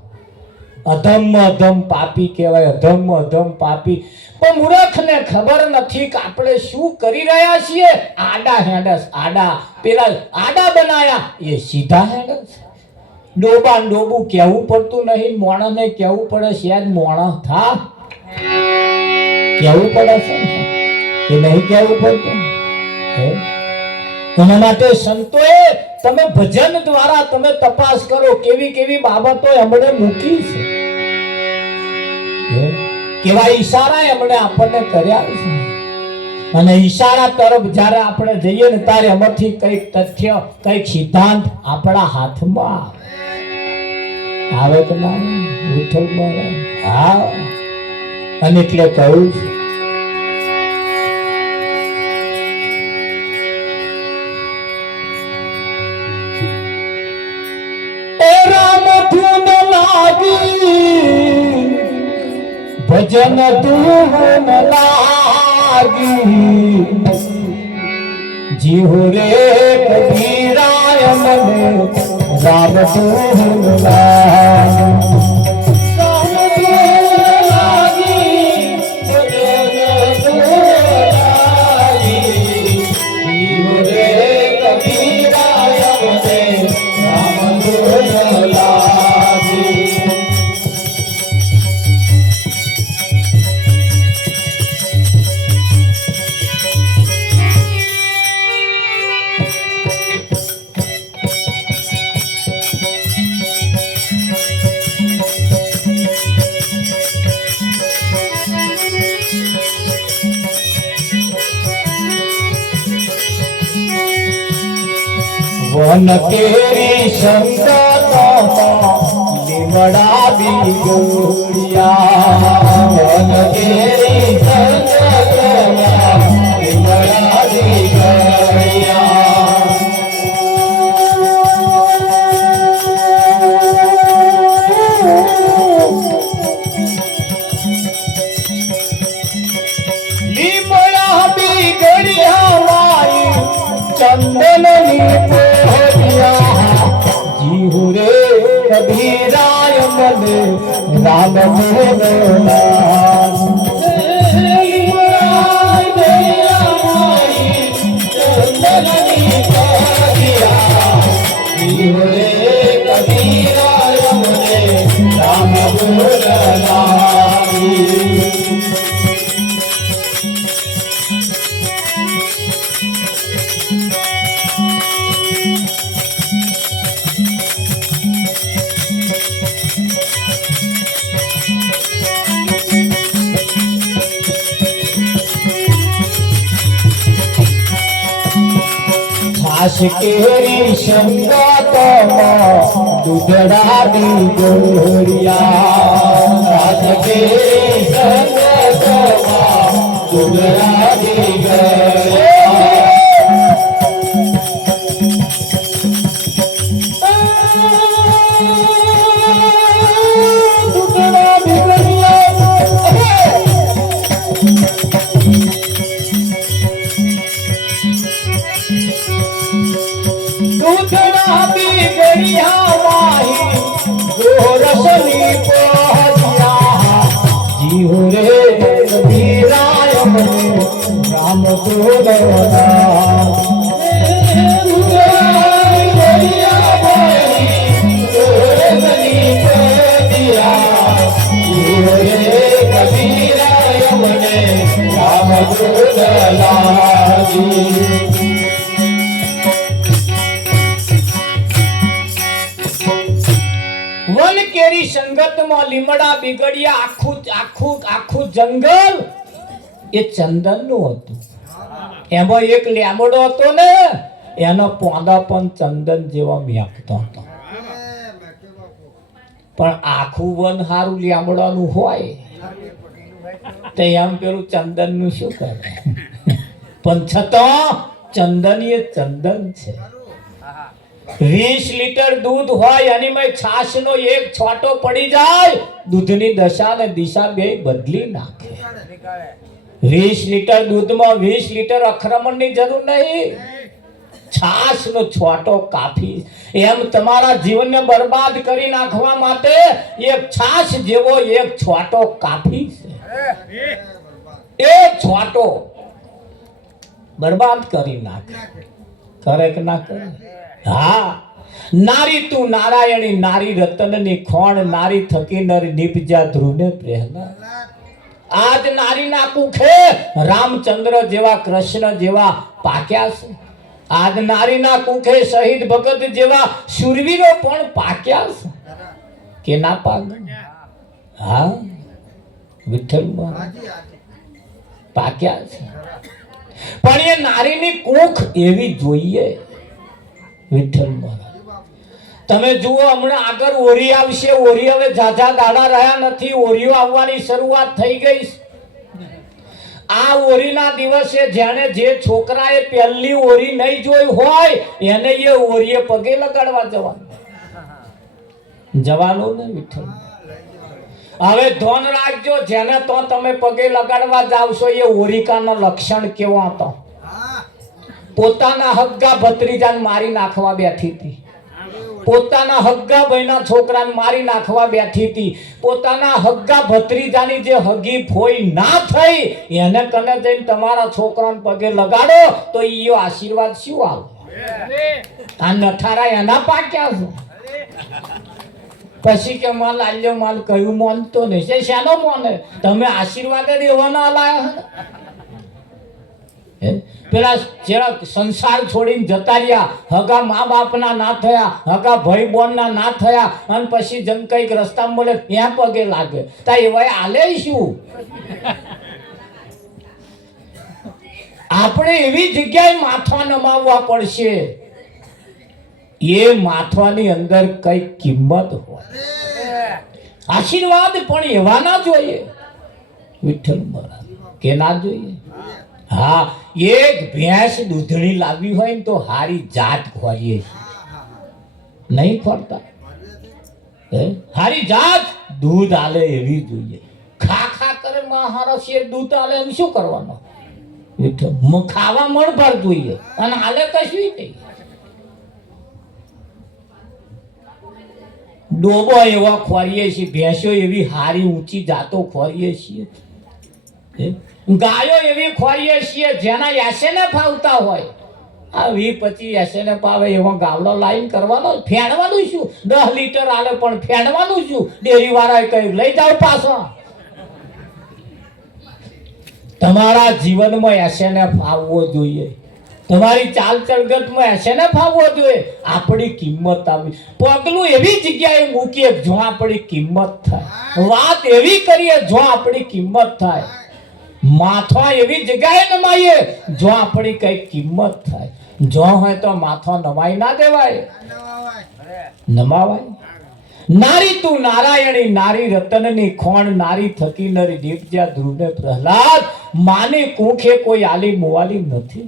અધમ અધમ પાપી કહેવાય, અધમ અધમ પાપી. પણ મૂર્ખને ખબર નથી કે આપણે શું કરી રહ્યા છીએ. આડા હેડસ, આડા પેલા આડા બનાયા એ સીધા હેડસ. ડોબા ડોબું કહેવું પડતું નહીં, મોણસને કહેવું પડે છે યાર મોણસ થા, કહેવું પડે છે કે નહીં કહેવું પડતું? એના માટે સંતોએ, તમે ભજન દ્વારા તમે તપાસ કરો કેવી કેવી બાબતો એમણે મૂકી છે, કેવા ઈશારા એમણે આપણને કર્યા છે. અને ઈશારા તરફ જ્યારે આપણે જઈએ ને ત્યારે એમાંથી કઈક તથ્ય, કઈક સિદ્ધાંત આપણા હાથમાં આવે. આવે કે ના વિઠ્ઠલ મહારાજ? હા. અને એટલે કહું છું એ રામ ધૂન લાગી ભજન ધૂન લાગી જીહુ રે કબીરાય મને રામ ધૂન લાગી વન કેરી સંગતમાં લીમડા બીગોડિયા વન કેરી સંગતમાં લીમડા બીગોડિયા લીમડા બીગોડિયા વાઈ ચંદનની જીહુ રે કબીરાય મને રામ ધૂન કેરી સંગતમાં દુધડા બીગોડિયા કેરી સંગતમાં દુધડા બીગોડિયા જીહુ રે કબીરાય મને રામ ધૂન વન કેરી સંગતમાં લીમડા બીગડિયા આખું આખું આખું જંગલ એ ચંદનનું હતું. એમાં એક લીમડો હતો ને એનો પોંદા પણ ચંદન જેવા મેકતો હતો. પણ આખું વન હારું લીમડાનું હોય તો એમ પેલું ચંદનનું શું કરે? પણ છતાં ચંદન એ ચંદન છે. 20 લીટર દૂધ હોય એની મેં છાશ નો એક છોટો પડી જાય દૂધની દશા ને દિશા બે બદલી નાખે. 20 લીટર દૂધમાં 20 લીટર અક્રમણની જરૂર નહીં. છાશ નો છોટો કાફી. એમ તમારા જીવનને બરબાદ કરી નાખવા માટે એક છાશ જેવો એક છોટો કાફી છે. એક છોટો બરબાદ કરી નાખે. કરે કે ના કરે? હા. નારી તું નારાયણી નારી રતનની ખોણ નારી થકી નર નિપજા ધ્રુને પહેલા. આજ નારીના કુખે રામચંદ્ર જેવા કૃષ્ણ જેવા પાક્યા છે. આજ નારીના કુખે શહીદ ભગત જેવા શૂરવીરો પણ પાક્યા છે કે ના પાક? હા, વિઠ્ઠલ પાક્યા છે. પણ એ નારીની કુખ એવી જોઈએ. વિઠ્ઠલ મહારાજ તમે જુઓ હમણાં આગળ ઓરી આવશે. ઓરી હવે ઝાઝા દાડા રહ્યા નથી. ઓરીઓ આવવાની શરૂઆત થઈ ગઈ. આ ઓરીના દિવસે જેને જે છોકરાએ પહેલી ઓરી નહીં જોઈ હોય એને એ ઓરીએ પગે લગાડવા જવાનું ને વિઠ્ઠલ. હવે ધોન રાખજો, જેને તો તમે પગે લગાડવા જાવશો એ ઓરિકાના લક્ષણ કેવા હતા. પોતાના હગ્ગા ભત્રીજાને મારી નાખવા બેઠી હતી. પોતાના હગ્ગા ભાઈના છોકરાને મારી નાખવા બેઠી હતી. પોતાના હગ્ગા ભત્રીજાની જે હગી ફોઈ ના થઈ એને કને જઈને તમારા છોકરાને પગે લગાડો તો ઈ આશીર્વાદ શું આવે? આ નઠારા એના પાક્યા છે. પછી કે માલ આલ્યો માલ કયું માનતો નહીં. શેનો માને? તમે આશીર્વાદ દેવાના લાયા. પેલા જેરા સંસાર છોડીને જતા રહ્યા, હગા મા બાપના ના થયા, હગા ભાઈ બોનના ના થયા, અને પછી જન કઈક રસ્તા મળે ત્યાં પગે લાગે તા એવા આલે શું? આપણે એવી જગ્યાએ માથા નમાવવા પડશે એ માથવાની અંદર કઈ કિંમત હોય. આશીર્વાદ પણ એવા ના જોઈએ વિઠ્ઠલ મહારાજ કે ના જોઈએ. હા, એક ભેંસ દૂધણી લાવી હોય ને તો હારી જાત ખોરીએ નહીં ખોરતા. હારી જાત દૂધ આલે એવી જોઈએ. ખા ખા કરે હારો શેર દૂધ આલે એમ શું કરવાનું? ખાવા મળભર જોઈએ અને આલે કશું નહીં. ડોબો એવા ખોરીએ છીએ, ભેંસો એવી હારી ઊંચી જાતો ખોરીએ છીએ, ગાયો એવી ખોરીએ છીએ જેના એસેને ફાવતા હોય. આ 20-25 એસેને પાવે એવો ગાવલો લાઈન કરવાનો. ફેણવાનું શું? 10 લીટર આલે પણ ફેણવાનું શું? ડેરી વાળાએ કહ્યું લઈ જાઓ પાછો. તમારા જીવનમાં એસેને ફાવવો જોઈએ. તમારી ચાલ ચલગતમાં એસેને ફાવવો જોઈએ. આપણી કિંમત આવી પગલું એવી જગ્યાએ મૂકીએ જો આપણી કિંમત થાય. વાત એવી કરીએ જો આપણી કિંમત થાય. માથા એવી જગ્યાએ નમાઈએ જો આપણી કઈ કિંમત થાય. જો હોય તો માથા નમાઈ ના દેવાય, નમાવાય. નારી તું નારાયણી, નારી રતનની ખોણ, નારી થકી નરી દીપજ્યા ધ્રુવને પ્રહલાદ, માની કુંખે કોઈ આલી મુવાલી નથી.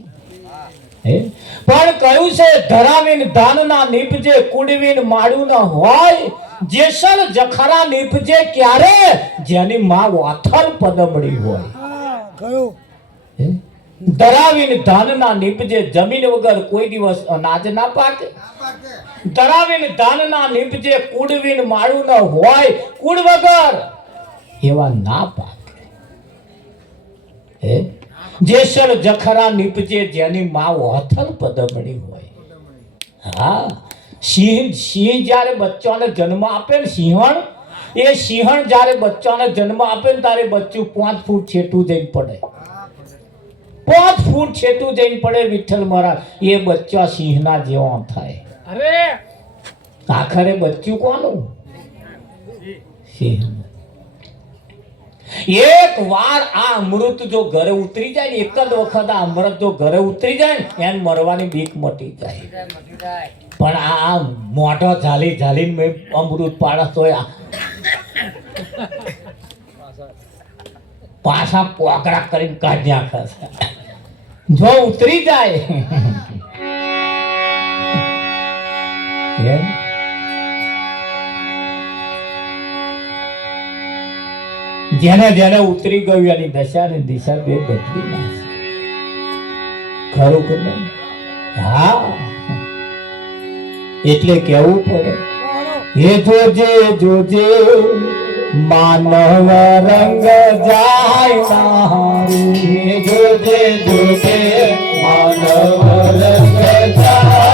પણ કહ્યું છે ધરાવીન ધાનના નીપજે, કુડવીન માળું ન હોય. જેસલ જખરા નીપજે ક્યારે? જેની માં વાથર પદમડી હોય. ધરાવીને ધાનના નીપજે, જમીન વગર કોઈ દિવસ અનાજ ના પાકે. ધરાવીને ધાનના નીપજે, કુડવીન માળું ન હોય. કુડ વગર એવા ના પાકે. જેસર જખરા નીપજે, જેની માં વાથર પદમડી હોય. હા, સિંહ જ્યારે બચ્ચાને જન્મ આપે ને, સિંહણ એ સિંહણ જ્યારે બચ્ચાને જન્મ આપે ને તારે બચ્ચું 5 ફૂટ છેટું જઈને પડે. 5 ફૂટ છેટું જઈને પડે વિઠ્ઠલ મહારાજ. એ બચ્ચા સિંહના જેવા થાય. આખરે બચ્ચું કોનું? સિંહ. એક વાર આ અમૃત જો ઘરે ઉતરી જાય, એક જ વખત આ અમૃત જો ઘરે ઉતરી જાય એને મરવાની બીક મટી જાય. પણ આ મોઢો ઝાલી ઝાલીને મેં અમૃત પાડસ તો પાછા પોકડા કરીને કાઢ્યા ખાશે. જો ઉતરી જાય જેને જેને ઉતરી ગયું એની દશા ને દિશા બે બદલી નાખે. ખરું કે નહીં? હા, એટલે કેવું પડે એ જોજે જોજે માનવ રંગ જાય નારું. એ જોજે જોજે માનવ રંગ જાય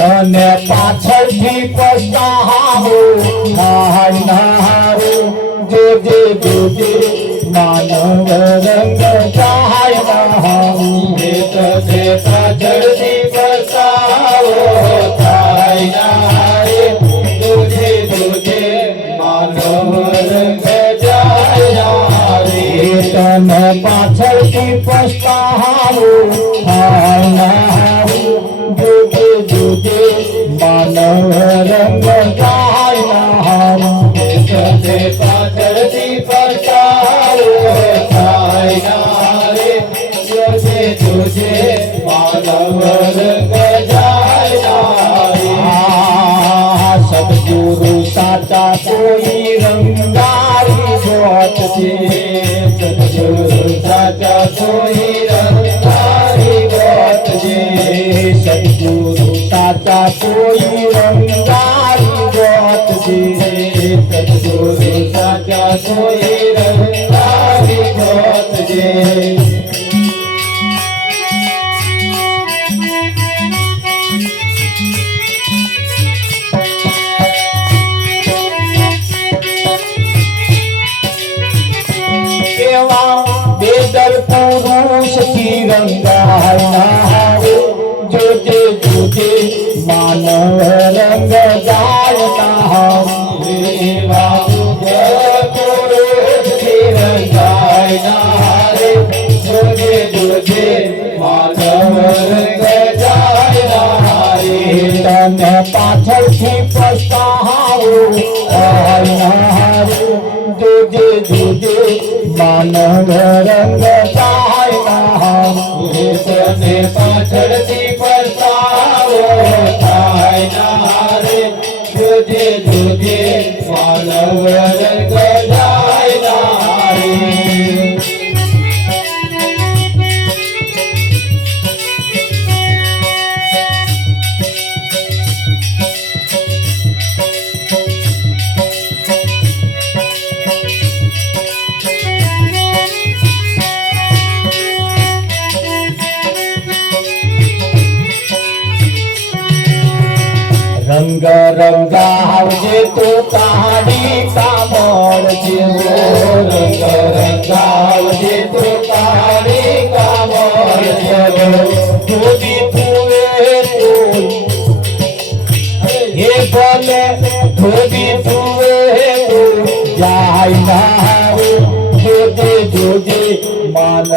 તને પાછળથી પસ્તાવો નારું. જોજે જોજે માનવ રંગ જાય નારું. પાછળથી પસ્તાવો થાય નારે. જોજે જોજે માનવ રંગ જાય નારે. તને પાછળથી પસ્તાવું હાય ના જોજે જોજે માનવ રંગ જાય ના તને પાછળથી પસ્તાવું હાય ના રે જોજે જોજે માનવ રંગ જાય ના સદગુરુ સાચા કોઈ રંગારી જોત છે સદગુરુ સાચા કોઈ રંગારી જોત છે સદગુરુ સાચા કોઈ રંગારી જોત છે સદગુરુ સાચા કોઈ રંગારી જોત છે बेदर पुरुष की रंगाया जोजे जोजे मानव रंग जायता पुरुष की रंगाया जोजे जोजे मानव रंग जायता तने पाछळથી પસ્તાવું જોજે જોજે માનવ રંગ જાય તને પાછળથી પસ્તાવો થાય ના રે જોજે જોજે માનવ રંગ જાય ના રે રંગ રંગાવજે તો તારી કામળ જેવો રંગ રંગાવજે તો તારી કામળ જેવો જોજી તુએ હે ભલે જોજી તુએ જાય ના જોજે જોજે માનવ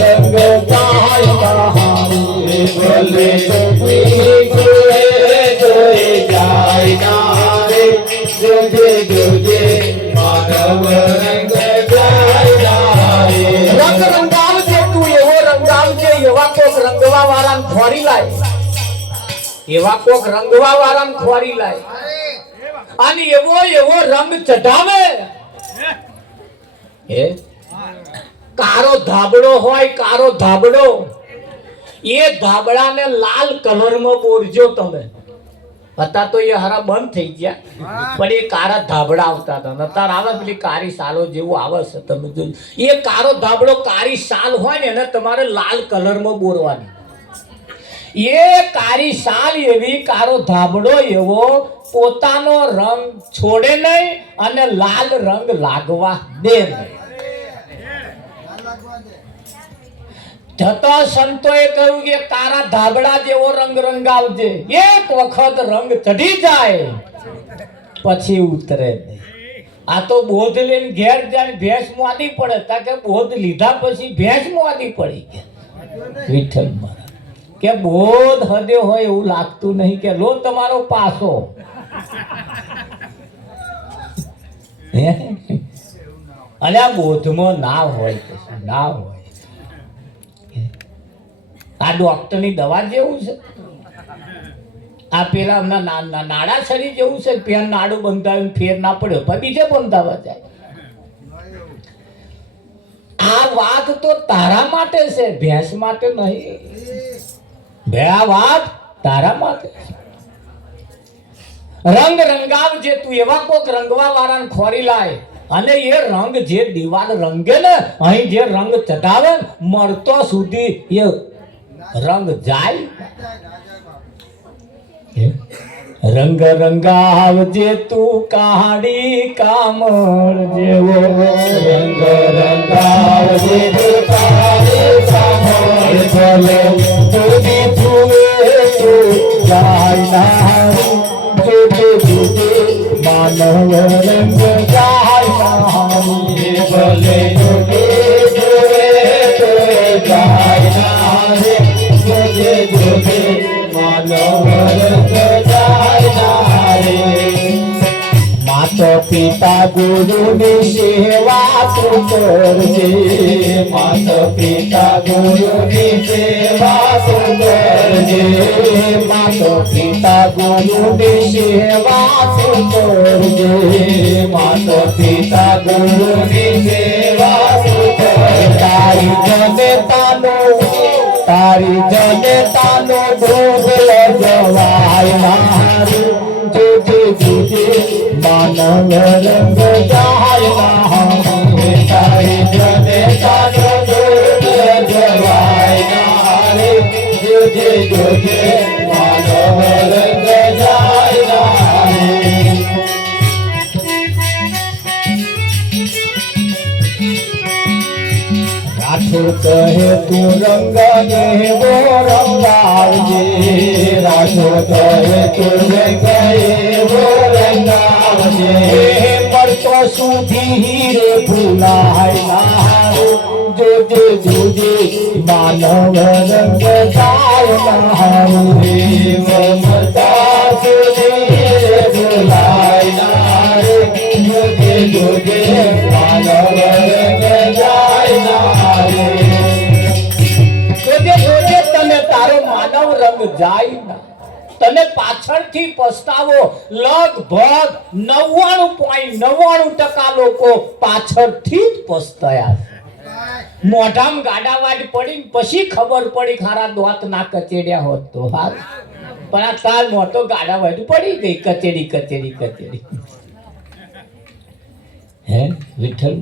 રંગ જાય ના ભલે જોજે જોજે માનવ રંગ રંગ રંગાવજે તું એવો રંગાવજે એવા કોક રંગવા વાળાને ખોરી લાય એવા કોક રંગવા વાળાને ખોરી લાય અને એવો એવો રંગ ચઢાવે હે કારો ધાબળો હોય કારો ધાબળો એ ધાબળાને લાલ કલરમાં બોરજો તમે હતા તો એ હારા બંધ થઈ ગયા પણ એ કાળા ધાબળા આવતા હતા અત્યારે આવે પેલી કાળી સાલો જેવું આવે છે તમે જો એ કાળો ધાબળો કાળી સાલ હોય ને એને તમારે લાલ કલરમાં બોરવાની એ કાળી સાલ એવી કાળો ધાબળો એવો પોતાનો રંગ છોડે નહીં અને લાલ રંગ લાગવા દે નહીં જતા સંતોએ કહ્યું કે કાળા ધાબળા જેવો રંગ રંગાવજે એક વખત રંગ ચડી જાય પછી ઉતરે નહીં આ તો બોધ લઈને ઘેર જાય ભેંસ મોદી પડે તા કે બોધ લીધા પછી ભેંસ મોદી પડી ગયા વિઠ્ઠલ મહારાજ કે બોધ હદે હોય એવું લાગતું નહીં કે લો તમારો પાસો અને આ બોધમાં ના હોય ના હોય આ ડોક્ટર ની દવા જેવું છે આ પેલા હમણાં નાડા શરીર જેવું છે પેન નાડું બંધાવ્યું ફેર ના પડ્યો પણ બીજે બંધાવા જાય આ વાત તો તારા માટે છે ભેંસ માટે નહીં બે આ વાત તારા માટે રંગ રંગાવજે તું એવા કોક રંગવા વાળાને ખોરી લાય અને એ રંગ જે દિવાલ રંગે ને અહીં જે રંગ ચઢાવે મરતો સુધી એ રંગ જાય રંગ રંગાવજે તું કાળી કામળ જેવો રંગ રંગાવજે તું કાળી કામળ ભલે જોડી ફૂલે તું જાય ના જોજે જોજે માનવ રંગ જાય ના ભલે જોજે પિતા ગુરુની સેવા તું કરજે, માતા પિતા ગુરુની સેવા તું કરજે, માતા પિતા ગુરુની સેવા તું કરજે, માતા પિતા ગુરુની સેવા તું કરજે. તારી જનતાનો ભોગલ જવાય મારું, જોજે જોજે માનવ રંગ જાય મારું, તારી જનતાનો ભોગલ જવાય મારું, જોજે જોજે માનવ રંગ જાય મારું. રાઠોડ કહે તું રંગને એવો રંગાવજે, રાઠોડ કહે તું રંગ એવો રંગાવજે, પડતો સુધી રે ભૂલાય ના, જોજે જોજે માનવ રંગ જાય મારું, મમતા સુધી રે ભૂલાય ના, જોજે જોજે માનવ રંગ જાય ના. જોજે તને તારો માનવ રંગ જાય ના, તને પાછળથી પસ્તાવો. લગભગ 99.99% લોકો પાછળથી જ પસ્તાયા છે. મોઢામાં ગાડાવાડ પડી પછી ખબર પડી ખારા દોત ના કચેડ્યા હોત તો હાલ, પણ આ તાર મોટો ગાડાવાડ પડી ગઈ કચેડી કચેડી કચેડી. હે વિઠ્ઠલ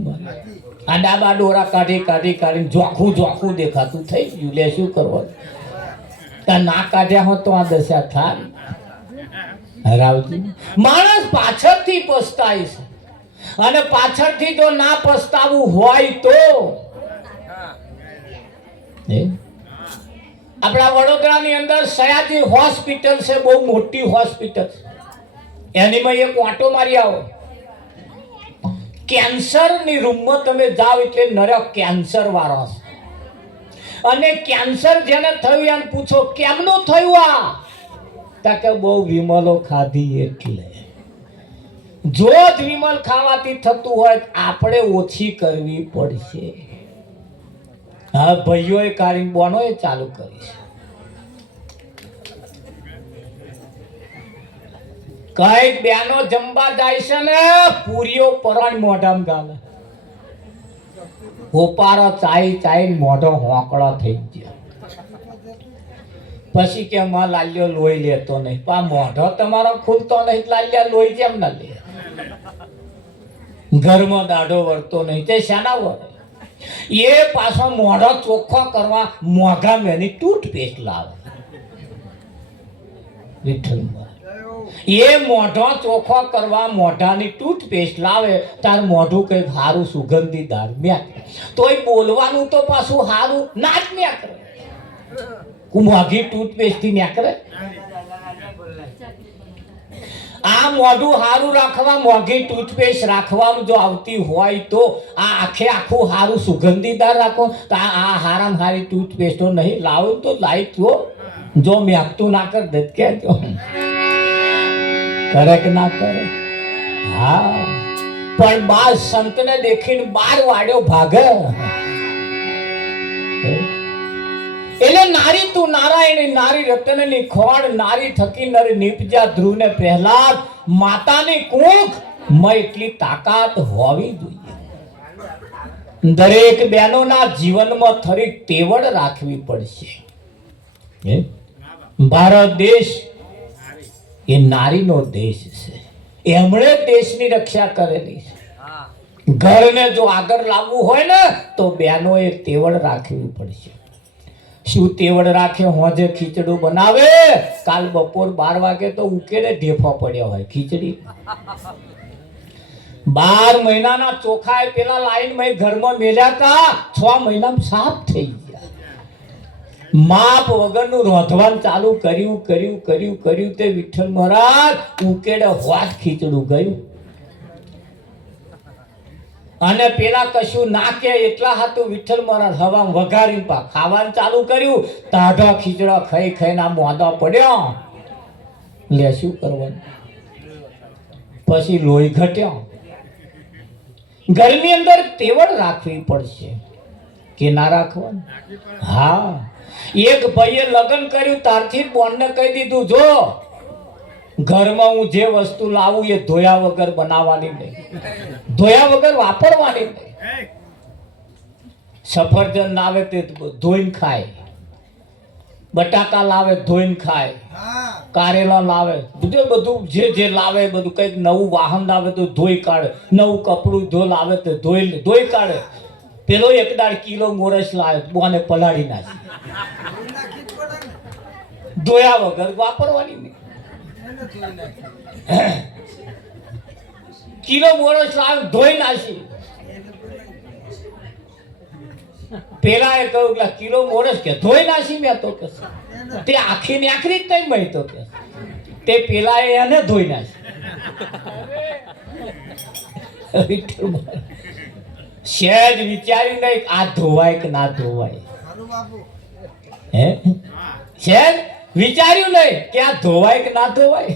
આ ડાબા ડોરા કાઢી કાઢી કાઢીને જોખું જોખું દેખાતું થઈ ગયું. લે શું કરવાનું, ત્યાં ના કાઢ્યા હોત તો આ દશા થાય. હરાવજી માણસ પાછળથી પસ્તાય છે, અને પાછળથી જો ના પસ્તાવું હોય તો આપણા વડોદરાની અંદર સયાજી હોસ્પિટલ છે, બહુ મોટી હોસ્પિટલ. એનીમાં એક ઓટો મારી આવો, કેન્સરની રૂમમાં તમે જાઓ એટલે નરક કેન્સર વાળો છે, અને કેન્સર જેને થયું એને પૂછો કેમનું થયું આ, તા કે બહુ વિમલો ખાધી એટલે. જો જ વિમલ ખાવાથી થતું હોય આપણે ઓછી કરવી પડશે. હા ભાઈઓએ કાઢી બોનોએ ચાલુ કરી છે. કઈક બેનો જમવા જાય છે ને પૂરીઓ પરણ મોઢામાં ગાલે, હોપારો ચાઈ ચાઈ મોઢો હોંકળો થઈ ગયો. પછી કે માં લાલ્યો લોહી લેતો નહીં, પા મોઢો તમારો ખુલતો નહીં, લાલ્યા લોહી કેમ ના લે? ઘરમાં દાઢો વળતો નહીં તે શાના વળે? એ પાછો મોઢો ચોખ્ખો કરવા મોઘા મેની ટૂથપેસ્ટ લાવે. વિઠ્ઠલ એ મોઢો ચોખ્ખો કરવા મોઢાની ટૂથપેસ્ટ લાવે, તાર મોઢું કઈક સારું સુગંધીદાર મ્યા, તોય બોલવાનું તો પાછું સારું ના જ મ્યા કરે. મોઘી ટૂથપેસ્ટ થી મ્યા કરે. આ મોઢું સારું રાખવા મોઘી ટૂથપેસ્ટ રાખવાનું જો આવતી હોય તો આ આખે આખું સારું સુગંધીદાર રાખો. તો આ હારામાં હારી ટૂથપેસ્ટો નહીં લાવો તો લાઈ તો જો મેકતું ના કર દે કે કરે કે ના કરે. હા પણ બાર સંતને દેખીને 12 વાડ્યો ભાગે. એટલે નારી તું નારાયણી, નારી રતનની ખોડ, નારી થકી નર નિપજા ધ્રુવને પ્રહલાદ, માતાની કુખ માં એટલી તાકાત હોવી જોઈએ. દરેક બહેનોના જીવનમાં થોડી તેવડ રાખવી પડશે. ભારત દેશ એ નારીનો દેશ છે, એમણે દેશની રક્ષા કરેલી છે. ઘરને જો આગળ લાવવું હોય ને તો બહેનોએ તેવડ રાખવી પડશે. શું તેવડ રાખે? હોજે ખીચડું બનાવે, કાલ બપોર 12 વાગે તો ઉકેલે ઢેફો પડ્યો હોય ખીચડી. 12 મહિનાના ચોખા પેલા લાઈન માં ઘરમાં મેલ્યા હતા, 6 મહિનામાં સાફ થઈ ગયા. માપ વગરનું રોધવાનું ચાલુ કર્યું કર્યું કર્યું કર્યું તે વિઠ્ઠલ મહારાજ ઉકેડે હોજ ખીચડું ગયું. અને પેલા કશું ના કે એટલા હાથું વિઠ્ઠલ મહારાજ હવા વઘારી પા ખાવાનું ચાલુ કર્યું. તાઢો ખીચડો ખાઈ ખાઈને આ મોદો પડ્યો. લે શું કરવાનું? પછી લોહી ઘટ્યો. ઘરની અંદર તેવડ રાખવી પડશે કે ના રાખવાનું? હા, એક ભાઈએ લગ્ન કર્યું ત્યારથી જ બોનને કહી દીધું, જો ઘરમાં હું જે વસ્તુ લાવું એ ધોયા વગર બનાવવાની નહીં, ધોયા વગર વાપરવાની નહીં. સફરજન લાવે તે ધોઈને ખાય, બટાકા લાવે ધોઈને ખાય, કારેલા લાવે, બધું જે લાવે બધું, કંઈક નવું વાહન લાવે તો ધોઈ કાઢે, નવું કપડું લાવે તો ધોઈ કાઢે. પેલો એક દાડ કિલો મોરસ લાવે, બોને પલાળી નાખી, ધોયા વગર વાપરવાની નહીં. કિલો મોરસ લાવે ધોઈ નાખી. પેલા એ કહ્યું કે કિલો મોરસ કે ધોઈ નાખી મેં તો કે તે આખી ને આખરી જ નહીં મળી તો કે તે પેલા એને ધોઈ નાખી. સહેજ વિચાર્યું નહીં આ ધોવાય કે ના ધોવાય? હે, સહેજ વિચાર્યું નહીં કે આ ધોવાય કે ના ધોવાય?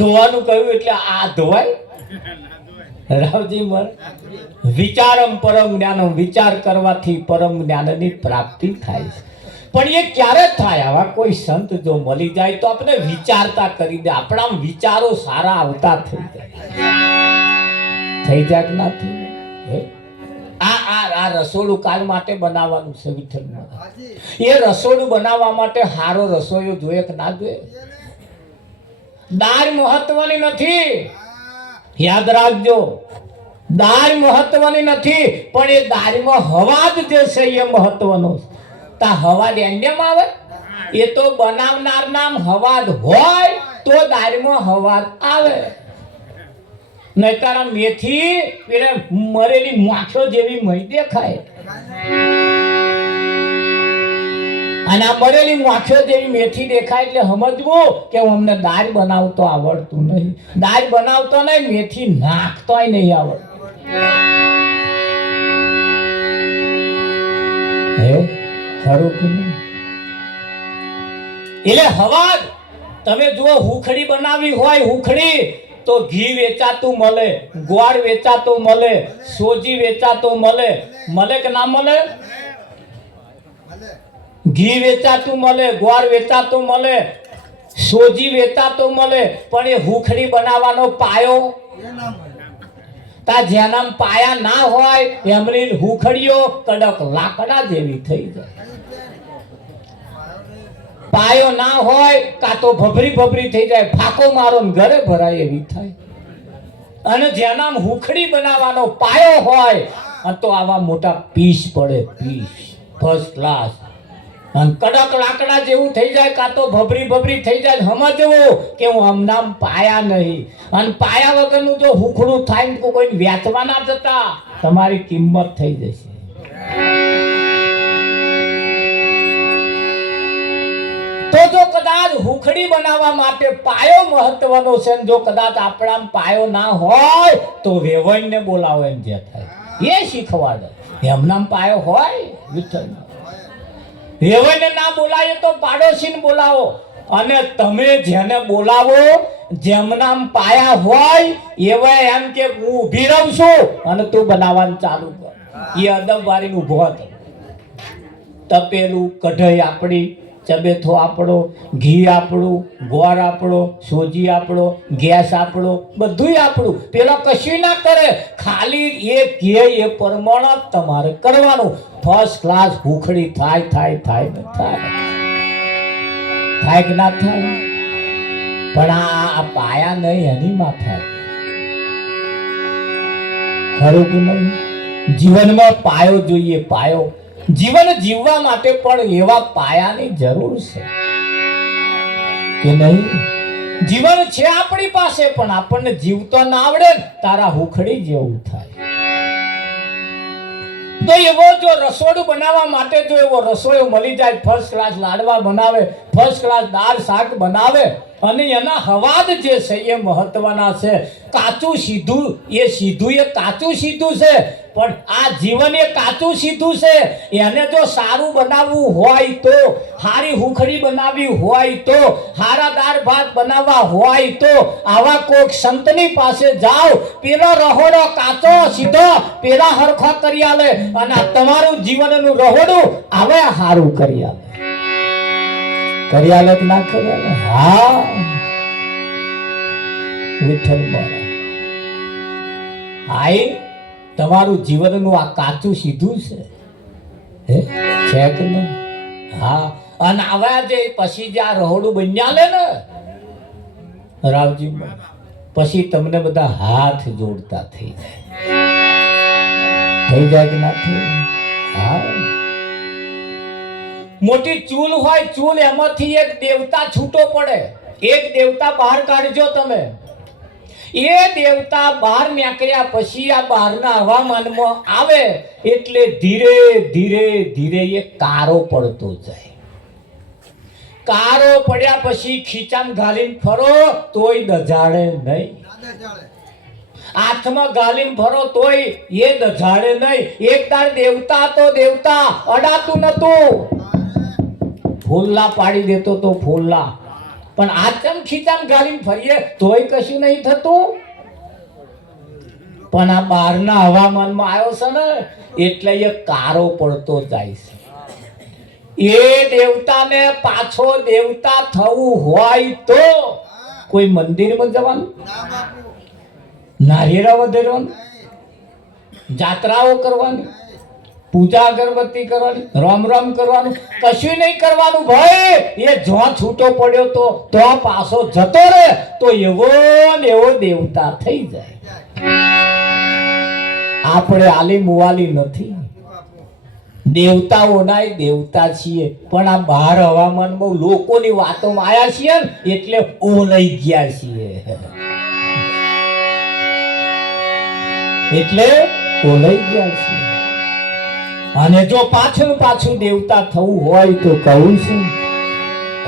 ધોવાનું કહ્યું એટલે આ ધોવાય? રાવજી મર વિચારમ પરમ જ્ઞાનમ, વિચાર કરવાથી પરમ જ્ઞાનની પ્રાપ્તિ થાય છે. પણ એ ક્યારે થાય? આવા કોઈ સંત જો મળી જાય તો આપણે વિચારતા કરી દે, આપણા વિચારો સારા આવતા થઈ જાય કે ના થઈ? આ રસોડું કાલ માટે બનાવવાનું છે વિઠ્ઠલ. એ રસોડું બનાવવા માટે સારો રસોઈયો જોઈએ કે ના જોઈએ? દાળ મહત્વની નથી, યાદ રાખજો. દાળ મહત્વની નથી, પણ એ દાળમાં હવાદ જે છે એ મહત્વનો છે. તા હવાદ એમ આવે? એ તો બનાવનાર નામ હવાદ હોય તો દાળમાં હવાદ આવે. નહીતર મેથી એટલે મરેલી માખીઓ જેવી મહી દેખાય. અને આ મરેલી માખીઓ જેવી મેથી દેખાય એટલે સમજવું કે અમને દાળ બનાવતો આવડતું નહીં, દાળ બનાવતો નહીં, મેથી નાખતોય નહીં આવડતું. હે ખરું કે નહીં? એટલે હવાદ તમે જુઓ, હુખડી બનાવી હોય, હુખડી તો ઘી વેચાતું મળે, ગોળ વેચાતો મળે, સોજી વેચાતો મળે. મળે કે ના મળે? ઘી વેચાતું મળે, ગોળ વેચાતો મળે, સોજી વેચાતો મળે, પણ એ હુખડી બનાવવાનો પાયો તા જેના પાયા ના હોય એમની હુખડીઓ કડક લાકડા જેવી થઈ જાય. પાયો ના હોય કાં તો ભભરી થઈ જાય, ફાકો મારો ને ઘરે ભરાય એવી થાય. અને જેના હુખડી બનાવવાનો પાયો હોય તો આવા મોટા પીસ પડે, પીસ ફર્સ્ટ ક્લાસ, અને કડક લાકડા જેવું થઈ જાય, કાં તો ભભરી થઈ જાય. સમજવું કે હું હમણાં પાયા નહીં. અને પાયા વગરનું જો હુખડું થાય તો કોઈ વેચવા ના જતા, તમારી કિંમત થઈ જશે. તો જો કદાચ હુખડી બનાવવા માટે પાયો મહત્વનો છે, જો કદાચ આપણા પાયો ના હોય તો વેવણને બોલાવો એમ જે થાય એ શીખવાડે. એમનામ પાયો હોય વિઠ્ઠલ, વેવણને ના બોલાય તો પાડોશીને બોલાવો. અને તમે જેને બોલાવો જેમનામ પાયા હોય એવા એમ કે હું ઊભી રહું છું અને તું બનાવવાનું ચાલુ કર. એ અદબ વાળીને ઊભો હતો. તપેલું, કઢાઈ આપણી, ચબેથો આપણો, ઘી આપણું, ગોળ આપણો, સોજી આપણો, ગેસ આપણો, બધું આપણું. પેલા કશું ના કરે, ખાલી એ કે એ પ્રમાણે તમારે કરવાનું. ફર્સ્ટ ક્લાસ ભૂખડી થાય કે ના થાય? પણ આ પાયા નહીં એની માં થાય. ખરું કે નહીં? જીવનમાં પાયો જોઈએ, પાયો. જીવન જીવવા માટે પણ એવા પાયાની જરૂર છે કે નહીં? જીવન છે આપણી પાસે, પણ આપણને જીવતો ના આવડે તારા હુખડી જેવું થાય. તો એવો જો રસોડું બનાવવા માટે જો એવો રસોડો મળી જાય, ફર્સ્ટ ક્લાસ લાડવા બનાવે, ફર્સ્ટ ક્લાસ દાળ શાક બનાવે, અને એના હવાદ જે છે એ મહત્વના છે. કાચું સીધું એ સીધું એ કાચું સીધું છે, પણ આ જીવન એ કાચું સીધું છે. એને જો સારું બનાવવું હોય તો, હારી હુખડી બનાવવી હોય તો, હારા દાળ ભાત બનાવવા હોય તો આવા કોક સંતની પાસે જાઓ, પેલો રહોડો કાચો સીધો પેલા હરખો કરી આલે અને આ તમારું જીવનનું રહોડું હવે હારું કરી આલે. કરી આલે કે ના કરી આલે? હા, વિઠ્ઠલ બોલે હાય તમારું જીવનનું આ કાચું સીધું છે, હે છે કે નહીં? હા, અને આવા જે પછી જે આ રહોડું બન્યા લે ને રાવજી, પછી તમને બધા હાથ જોડતા થઈ જાય કે ના થઈ? હા, મોટી ચૂલ હોય, ચૂલ એમાંથી એક દેવતા છૂટો પડે, એક દેવતા બહાર કાઢજો તમે. એ દેવતા બહાર નીકળ્યા પછી આ બહારના હવામાનમાં આવે એટલે ધીરે ધીરે ધીરે એ કારો પડતો જાય. કારો પડ્યા પછી ખીચામાં ઘાલીને ફરો તોય દજાડે નહીં, હાથમાં ઘાલીને ફરો તોય એ દજાડે નહીં. એક તાર દેવતા તો દેવતા અડાતું નતું, ફોલ્લા પાડી દેતો તો ફોલ્લા, પણ આ ચમ ખીચામાં ઘાલીને ફરીએ તોય કશું નહીં થતું. પણ આ બહારના હવામાનમાં આવ્યો છે ને એટલે એ કારો પડતો જાય છે. એ દેવતાને પાછો દેવતા થવું હોય તો કોઈ મંદિરમાં જવાનું, નારિયેળ વધેરવાનું, જાત્રાઓ કરવાની, પૂજા અગરબત્તી કરવાની, રામ રામ કરવાનું, કશું નહીં કરવાનું ભાઈ. એ જો છૂટો પડ્યો તો પાછો જતો રહે તો એવો ને એવો દેવતા થઈ જાય. આપણે આલી મુવાલી નથી, દેવતાઓના દેવતા છીએ, પણ આ બહાર હવામાનમાં લોકોની વાતોમાં આવ્યા છીએ ને એટલે ઓલાઈ ગયા છીએ, એટલે ઓલાઈ ગયા છીએ. અને જો પાછું દેવતા થવું હોય તો કહું છું,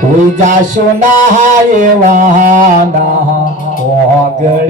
કોઈ જાશો ના એવા ના